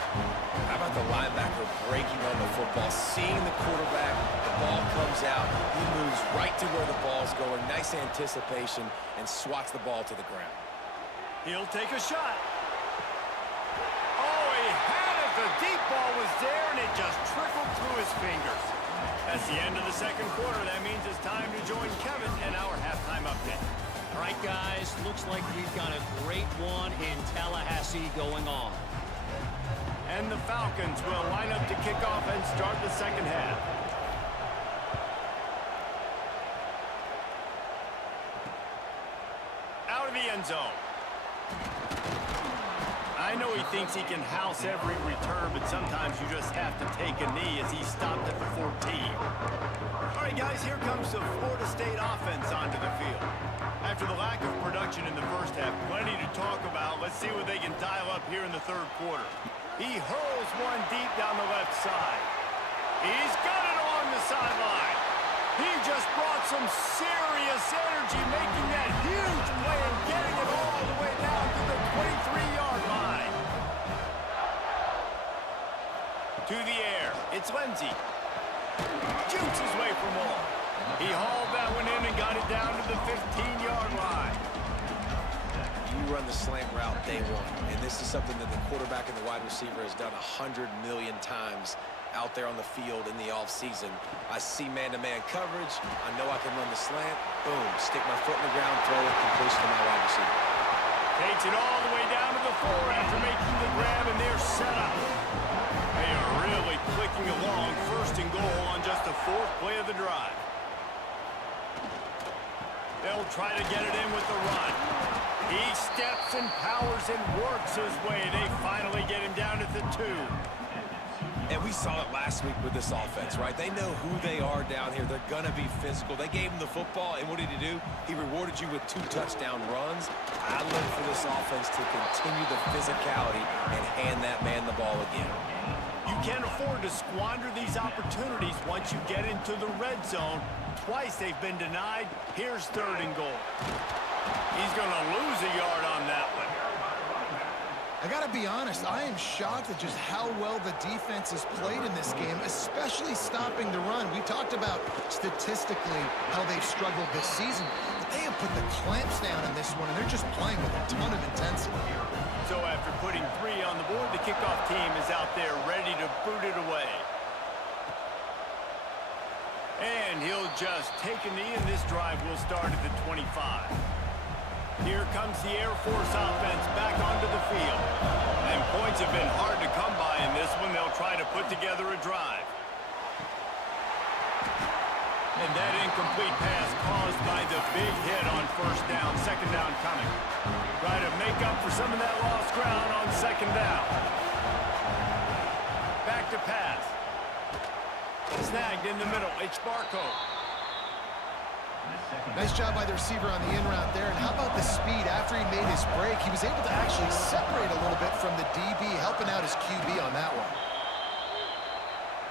How about the linebacker breaking on the football, seeing the quarterback, the ball comes out, he moves right to where the ball's going, nice anticipation, and swats the ball to the ground. He'll take a shot. Oh, he had it. The deep ball was there, and it just trickled through his fingers. That's the end of the second quarter. That means it's time to join Kevin in our halftime update. All right, guys, looks like we've got a great one in Tallahassee going on. And the Falcons will line up to kick off and start the second half. Out of the end zone. I know he thinks he can house every return, but sometimes you just have to take a knee as he stopped at the 14. All right, guys, here comes the Florida State offense onto the field. After the lack of production in the first half, plenty to talk about. Let's see what they can dial up here in the third quarter. He hurls one deep down the left side. He's got it along the sideline. He just brought some serious energy, making that huge play and getting it all the way down to the 23-yard line. To the air, it's Lindsey. Jukes his way from all. He hauled that one in and got it down to the 15-yard line. You run the slant route day one, and this is something that the quarterback and the wide receiver has done 100 million times out there on the field in the offseason. I see man-to-man coverage. I know I can run the slant. Boom, stick my foot in the ground, throw it, completion to my wide receiver. Takes it all the way down to the 4 after making the grab, and they're set up. They are really clicking along, first and goal on just the 4th play of the drive. They'll try to get it in with the run. He steps and powers and works his way. They finally get him down at the 2. And we saw it last week with this offense, right? They know who they are down here. They're going to be physical. They gave him the football, and what did he do? He rewarded you with 2 touchdown runs. I look for this offense to continue the physicality and hand that man the ball again. You can't afford to squander these opportunities once you get into the red zone. Twice they've been denied. Here's 3rd and goal. He's going to lose a yard on that one. I got to be honest, I am shocked at just how well the defense has played in this game, especially stopping the run. We talked about statistically how they've struggled this season. But they have put the clamps down in this one, and they're just playing with a ton of intensity. So after putting 3 on the board, the kickoff team is out there ready to boot it away. And he'll just take a knee, and this drive will start at the 25. Here comes the Air Force offense back onto the field. And points have been hard to come by in this one. They'll try to put together a drive. And that incomplete pass caused by the big hit on first down. Second down coming. Try to make up for some of that lost ground on second down. Back to pass. Snagged in the middle. It's Barco. Nice job by the receiver on the in route there. And how about the speed after he made his break? He was able to actually separate a little bit from the DB, helping out his QB on that one.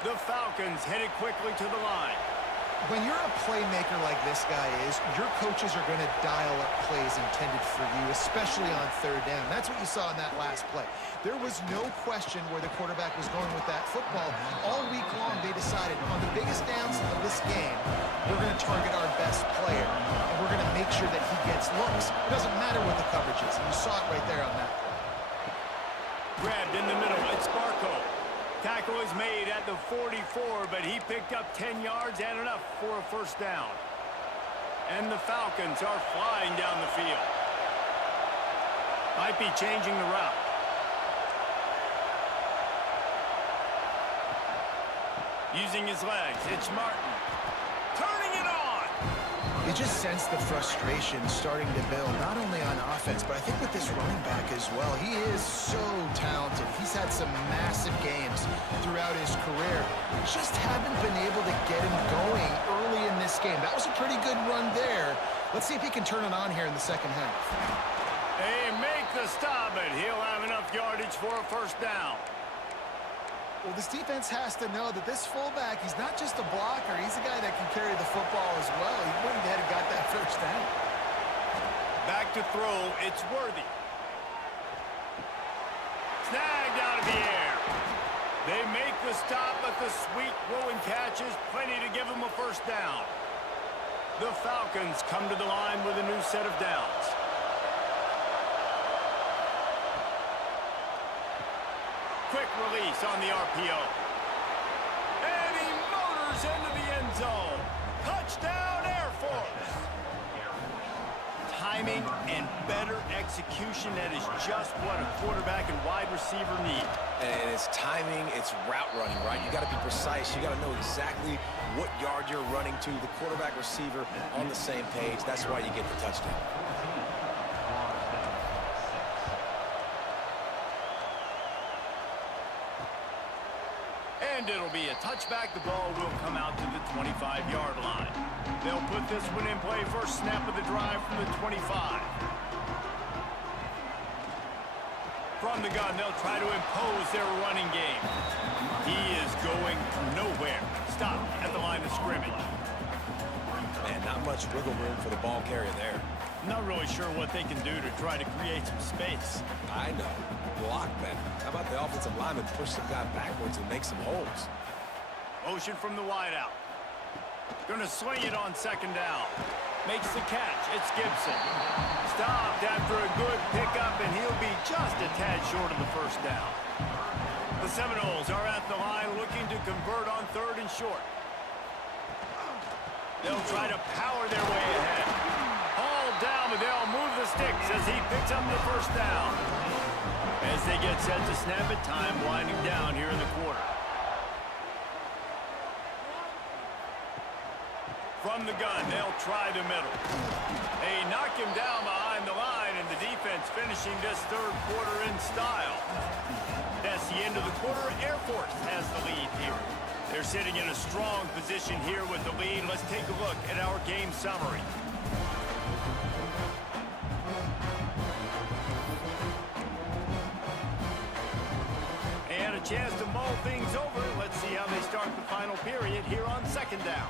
The Falcons headed quickly to the line. When you're a playmaker like this guy is, your coaches are going to dial up plays intended for you, especially on 3rd down. That's what you saw in that last play. There was no question where the quarterback was going with that football. All week long, they decided on the biggest downs of this game, we're going to target our best player, and we're going to make sure that he gets looks. It doesn't matter what the coverage is, and you saw it right there on that play. Grabbed in the middle. It's Barco. Tackle is made at the 44, but he picked up 10 yards and enough for a first down. And the Falcons are flying down the field. Might be changing the route. Using his legs, it's Martin. Turning it on! You just sense the frustration starting to build, not only on offense, but I think with this running back as well. He is so talented. He's had some massive games throughout his career. Just haven't been able to get him going early in this game. That was a pretty good run there. Let's see if he can turn it on here in the second half. They make the stop, but he'll have enough yardage for a first down. Well, this defense has to know that this fullback, he's not just a blocker. He's a guy that can carry the football as well. He went ahead and got that first down. Back to throw, it's Worthy. Snagged out of the air. They make the stop, but the sweet throwing catch is plenty to give them a first down. The Falcons come to the line with a new set of downs. Quick release on the RPO. And he motors into the end zone. Touchdown, Air Force. Timing and better execution, that is just what a quarterback and wide receiver need. And it's timing, it's route running, right? You got to be precise. You got to know exactly what yard you're running to. The quarterback, receiver on the same page. That's why you get the touchdown. And it'll be a touchback. The ball will come out to the 25-yard line. They'll put this one in play. First snap of the drive from the 25. From the gun, they'll try to impose their running game. He is going nowhere. Stop at the line of scrimmage. Man, not much wiggle room for the ball carrier there. Not really sure what they can do to try to create some space. I know. Block better. How about the offensive lineman push some guy backwards and make some holes? Motion from the wideout. Going to swing it on second down. Makes the catch. It's Gibson. Stopped after a good pickup, and he'll be just a tad short of the first down. The Seminoles are at the line looking to convert on third and short. They'll try to power their way ahead. Hauled down, but they'll move the sticks as he picks up the first down. As they get set to snap it, time winding down here in the quarter. From the gun, they'll try the middle. They knock him down behind the line, and the defense finishing this third quarter in style. That's the end of the quarter. Air Force has the lead here. They're sitting in a strong position here with the lead. Let's take a look at our game summary. And a chance to mull things over. Let's see how they start the final period here on second down.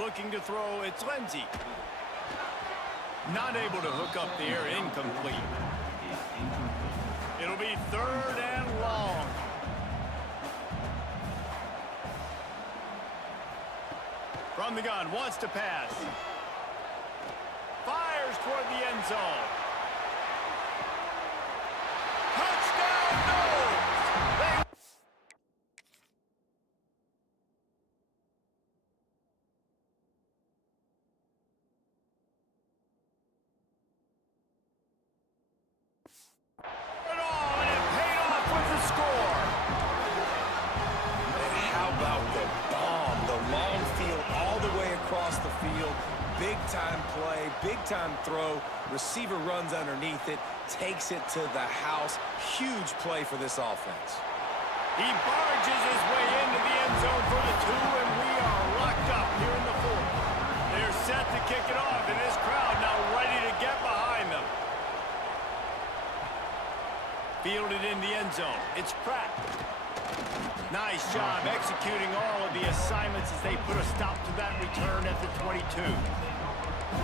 Looking to throw, it's Lindsey. Not able to hook up the air, incomplete. It'll be third and long. From the gun, wants to pass. Fires toward the end zone. Touchdown, Noles! Big-time play, big-time throw. Receiver runs underneath it, takes it to the house. Huge play for this offense. He barges his way into the end zone for the two, and we are locked up here in the fourth. They're set to kick it off, and this crowd now ready to get behind them. Fielded in the end zone. It's Pratt. Nice job executing all of the assignments as they put a stop to that return at the 22.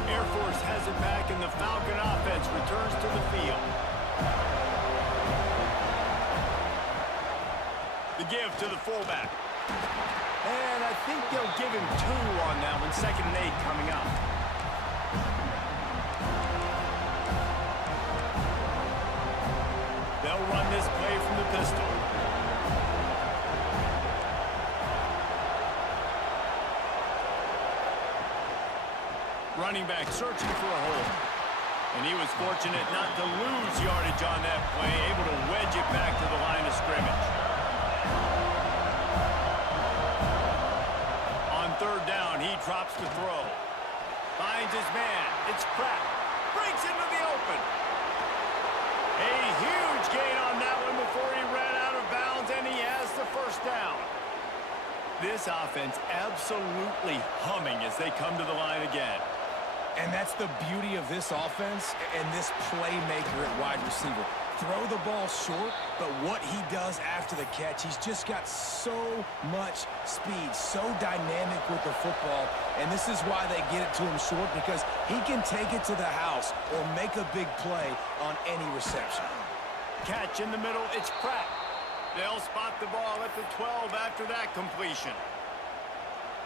Air Force has it back, and the Falcon offense returns to the field. The give to the fullback. And I think they'll give him 2 on that one. 2nd and 8 coming up. They'll run this play from the pistol. Running back searching for a hole. And he was fortunate not to lose yardage on that play, able to wedge it back to the line of scrimmage. On third down, he drops to throw. Finds his man. It's Pratt. Breaks into the open. A huge gain on that one before he ran out of bounds, and he has the first down. This offense absolutely humming as they come to the line again. And that's the beauty of this offense and this playmaker at wide receiver. throw the ball short, but what he does after the catch, he's just got so much speed, so dynamic with the football, and this is why they get it to him short, because he can take it to the house or make a big play on any reception. Catch in the middle, it's Pratt. They'll spot the ball at the 12 after that completion.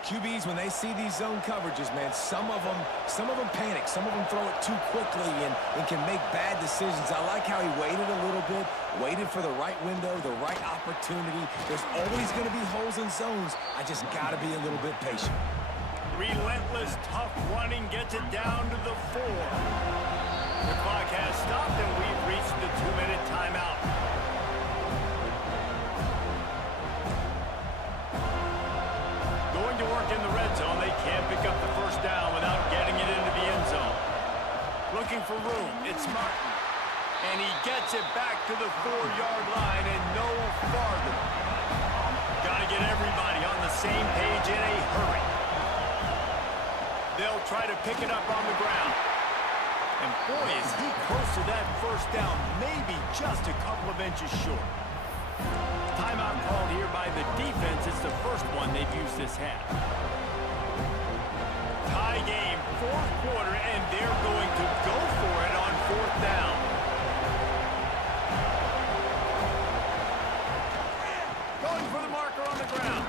QBs, when they see these zone coverages, man, some of them panic. Some of them throw it too quickly and can make bad decisions. I like how he waited a little bit, waited for the right window, the right opportunity. There's always going to be holes in zones. I just got to be a little bit patient. Relentless, tough running gets it down to the 4. The clock has stopped, and we've reached the 2-minute timeout. Going to work in the red zone. They can't pick up the first down without getting it into the end zone. Looking for room. It's Martin. And he gets it back to the 4-yard line and no farther. Got to get everybody on the same page in a hurry. They'll try to pick it up on the ground. And boy, is he close to that first down, maybe just a couple of inches short. Timeout called here by the defense. It's the first one they've used this half. Tie game, fourth quarter, and they're going to go for it on fourth down. Going for the marker on the ground.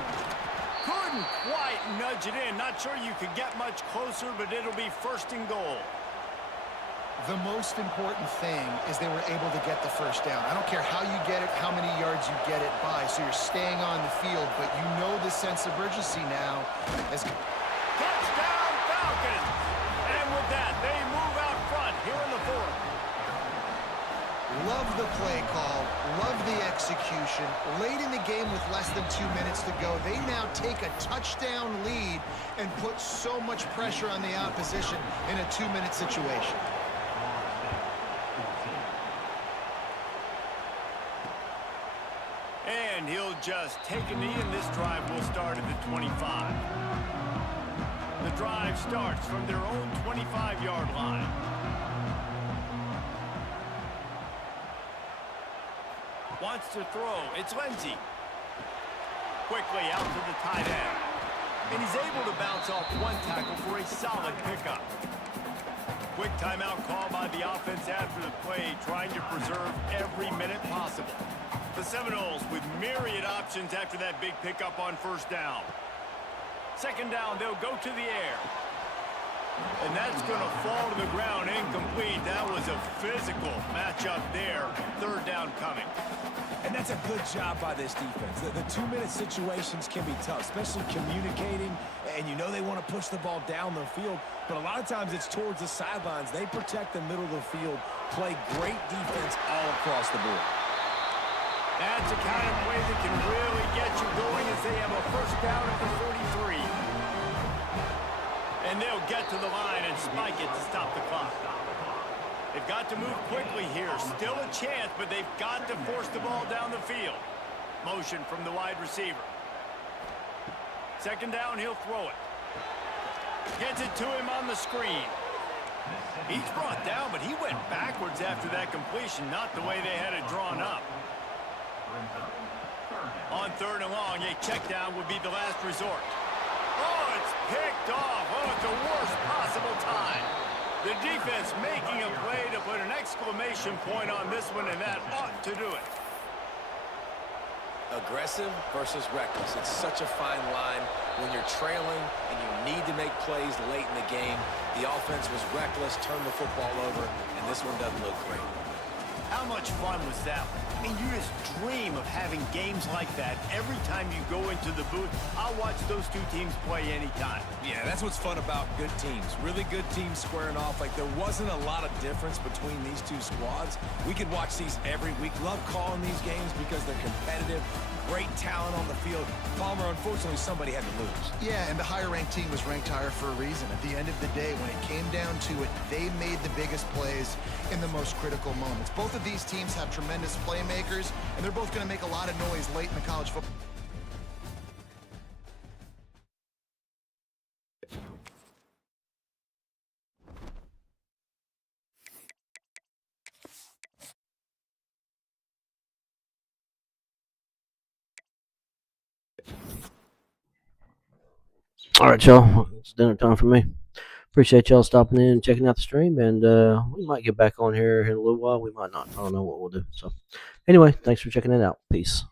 Couldn't quite nudge it in. Not sure you could get much closer, but it'll be first and goal. The most important thing is they were able to get the first down. I don't care how you get it, how many yards you get it by, so you're staying on the field, but you know the sense of urgency now. Touchdown Falcons! And with that, they move out front here in the fourth. Love the play call, love the execution. Late in the game with less than 2 minutes to go, they now take a touchdown lead and put so much pressure on the opposition in a 2-minute situation. And he'll just take a knee, and this drive will start at the 25. The drive starts from their own 25-yard line. Wants to throw. It's Lindsey. Quickly out to the tight end. And he's able to bounce off one tackle for a solid pickup. Quick timeout call by the offense after the play, trying to preserve every minute possible. The Seminoles with myriad options after that big pickup on first down. Second down, they'll go to the air. And that's going to fall to the ground incomplete. That was a physical matchup there. Third down coming. And that's a good job by this defense. The 2-minute situations can be tough, especially communicating, and you know they want to push the ball down the field, but a lot of times it's towards the sidelines. They protect the middle of the field, play great defense all across the board. That's a kind of play that can really get you going as they have a first down at the 43. And they'll get to the line and spike it to stop the clock. They've got to move quickly here. Still a chance, but they've got to force the ball down the field. Motion from the wide receiver. Second down, he'll throw it. Gets it to him on the screen. He's brought down, but he went backwards after that completion, not the way they had it drawn up. On third and long, a check down would be the last resort. Oh, it's picked off. Oh, at the worst possible time. The defense making a play to put an exclamation point on this one, and that ought to do it. Aggressive versus reckless. It's such a fine line when you're trailing and you need to make plays late in the game. The offense was reckless, turned the football over, and this one doesn't look great. How much fun was that? I mean, you just dream of having games like that every time you go into the booth. I'll watch those two teams play anytime. Yeah, that's what's fun about good teams. Really good teams squaring off. Like, there wasn't a lot of difference between these two squads. We could watch these every week. Love calling these games because they're competitive. Great talent on the field. Palmer, unfortunately, somebody had to lose. Yeah, and the higher-ranked team was ranked higher for a reason. At the end of the day, when it came down to it, they made the biggest plays in the most critical moments. Both of these teams have tremendous playmakers, and they're both going to make a lot of noise late in the college football. All right, y'all. It's dinner time for me. Appreciate y'all stopping in and checking out the stream, and we might get back on here in a little while. We might not. I don't know what we'll do. So, anyway, thanks for checking it out. Peace.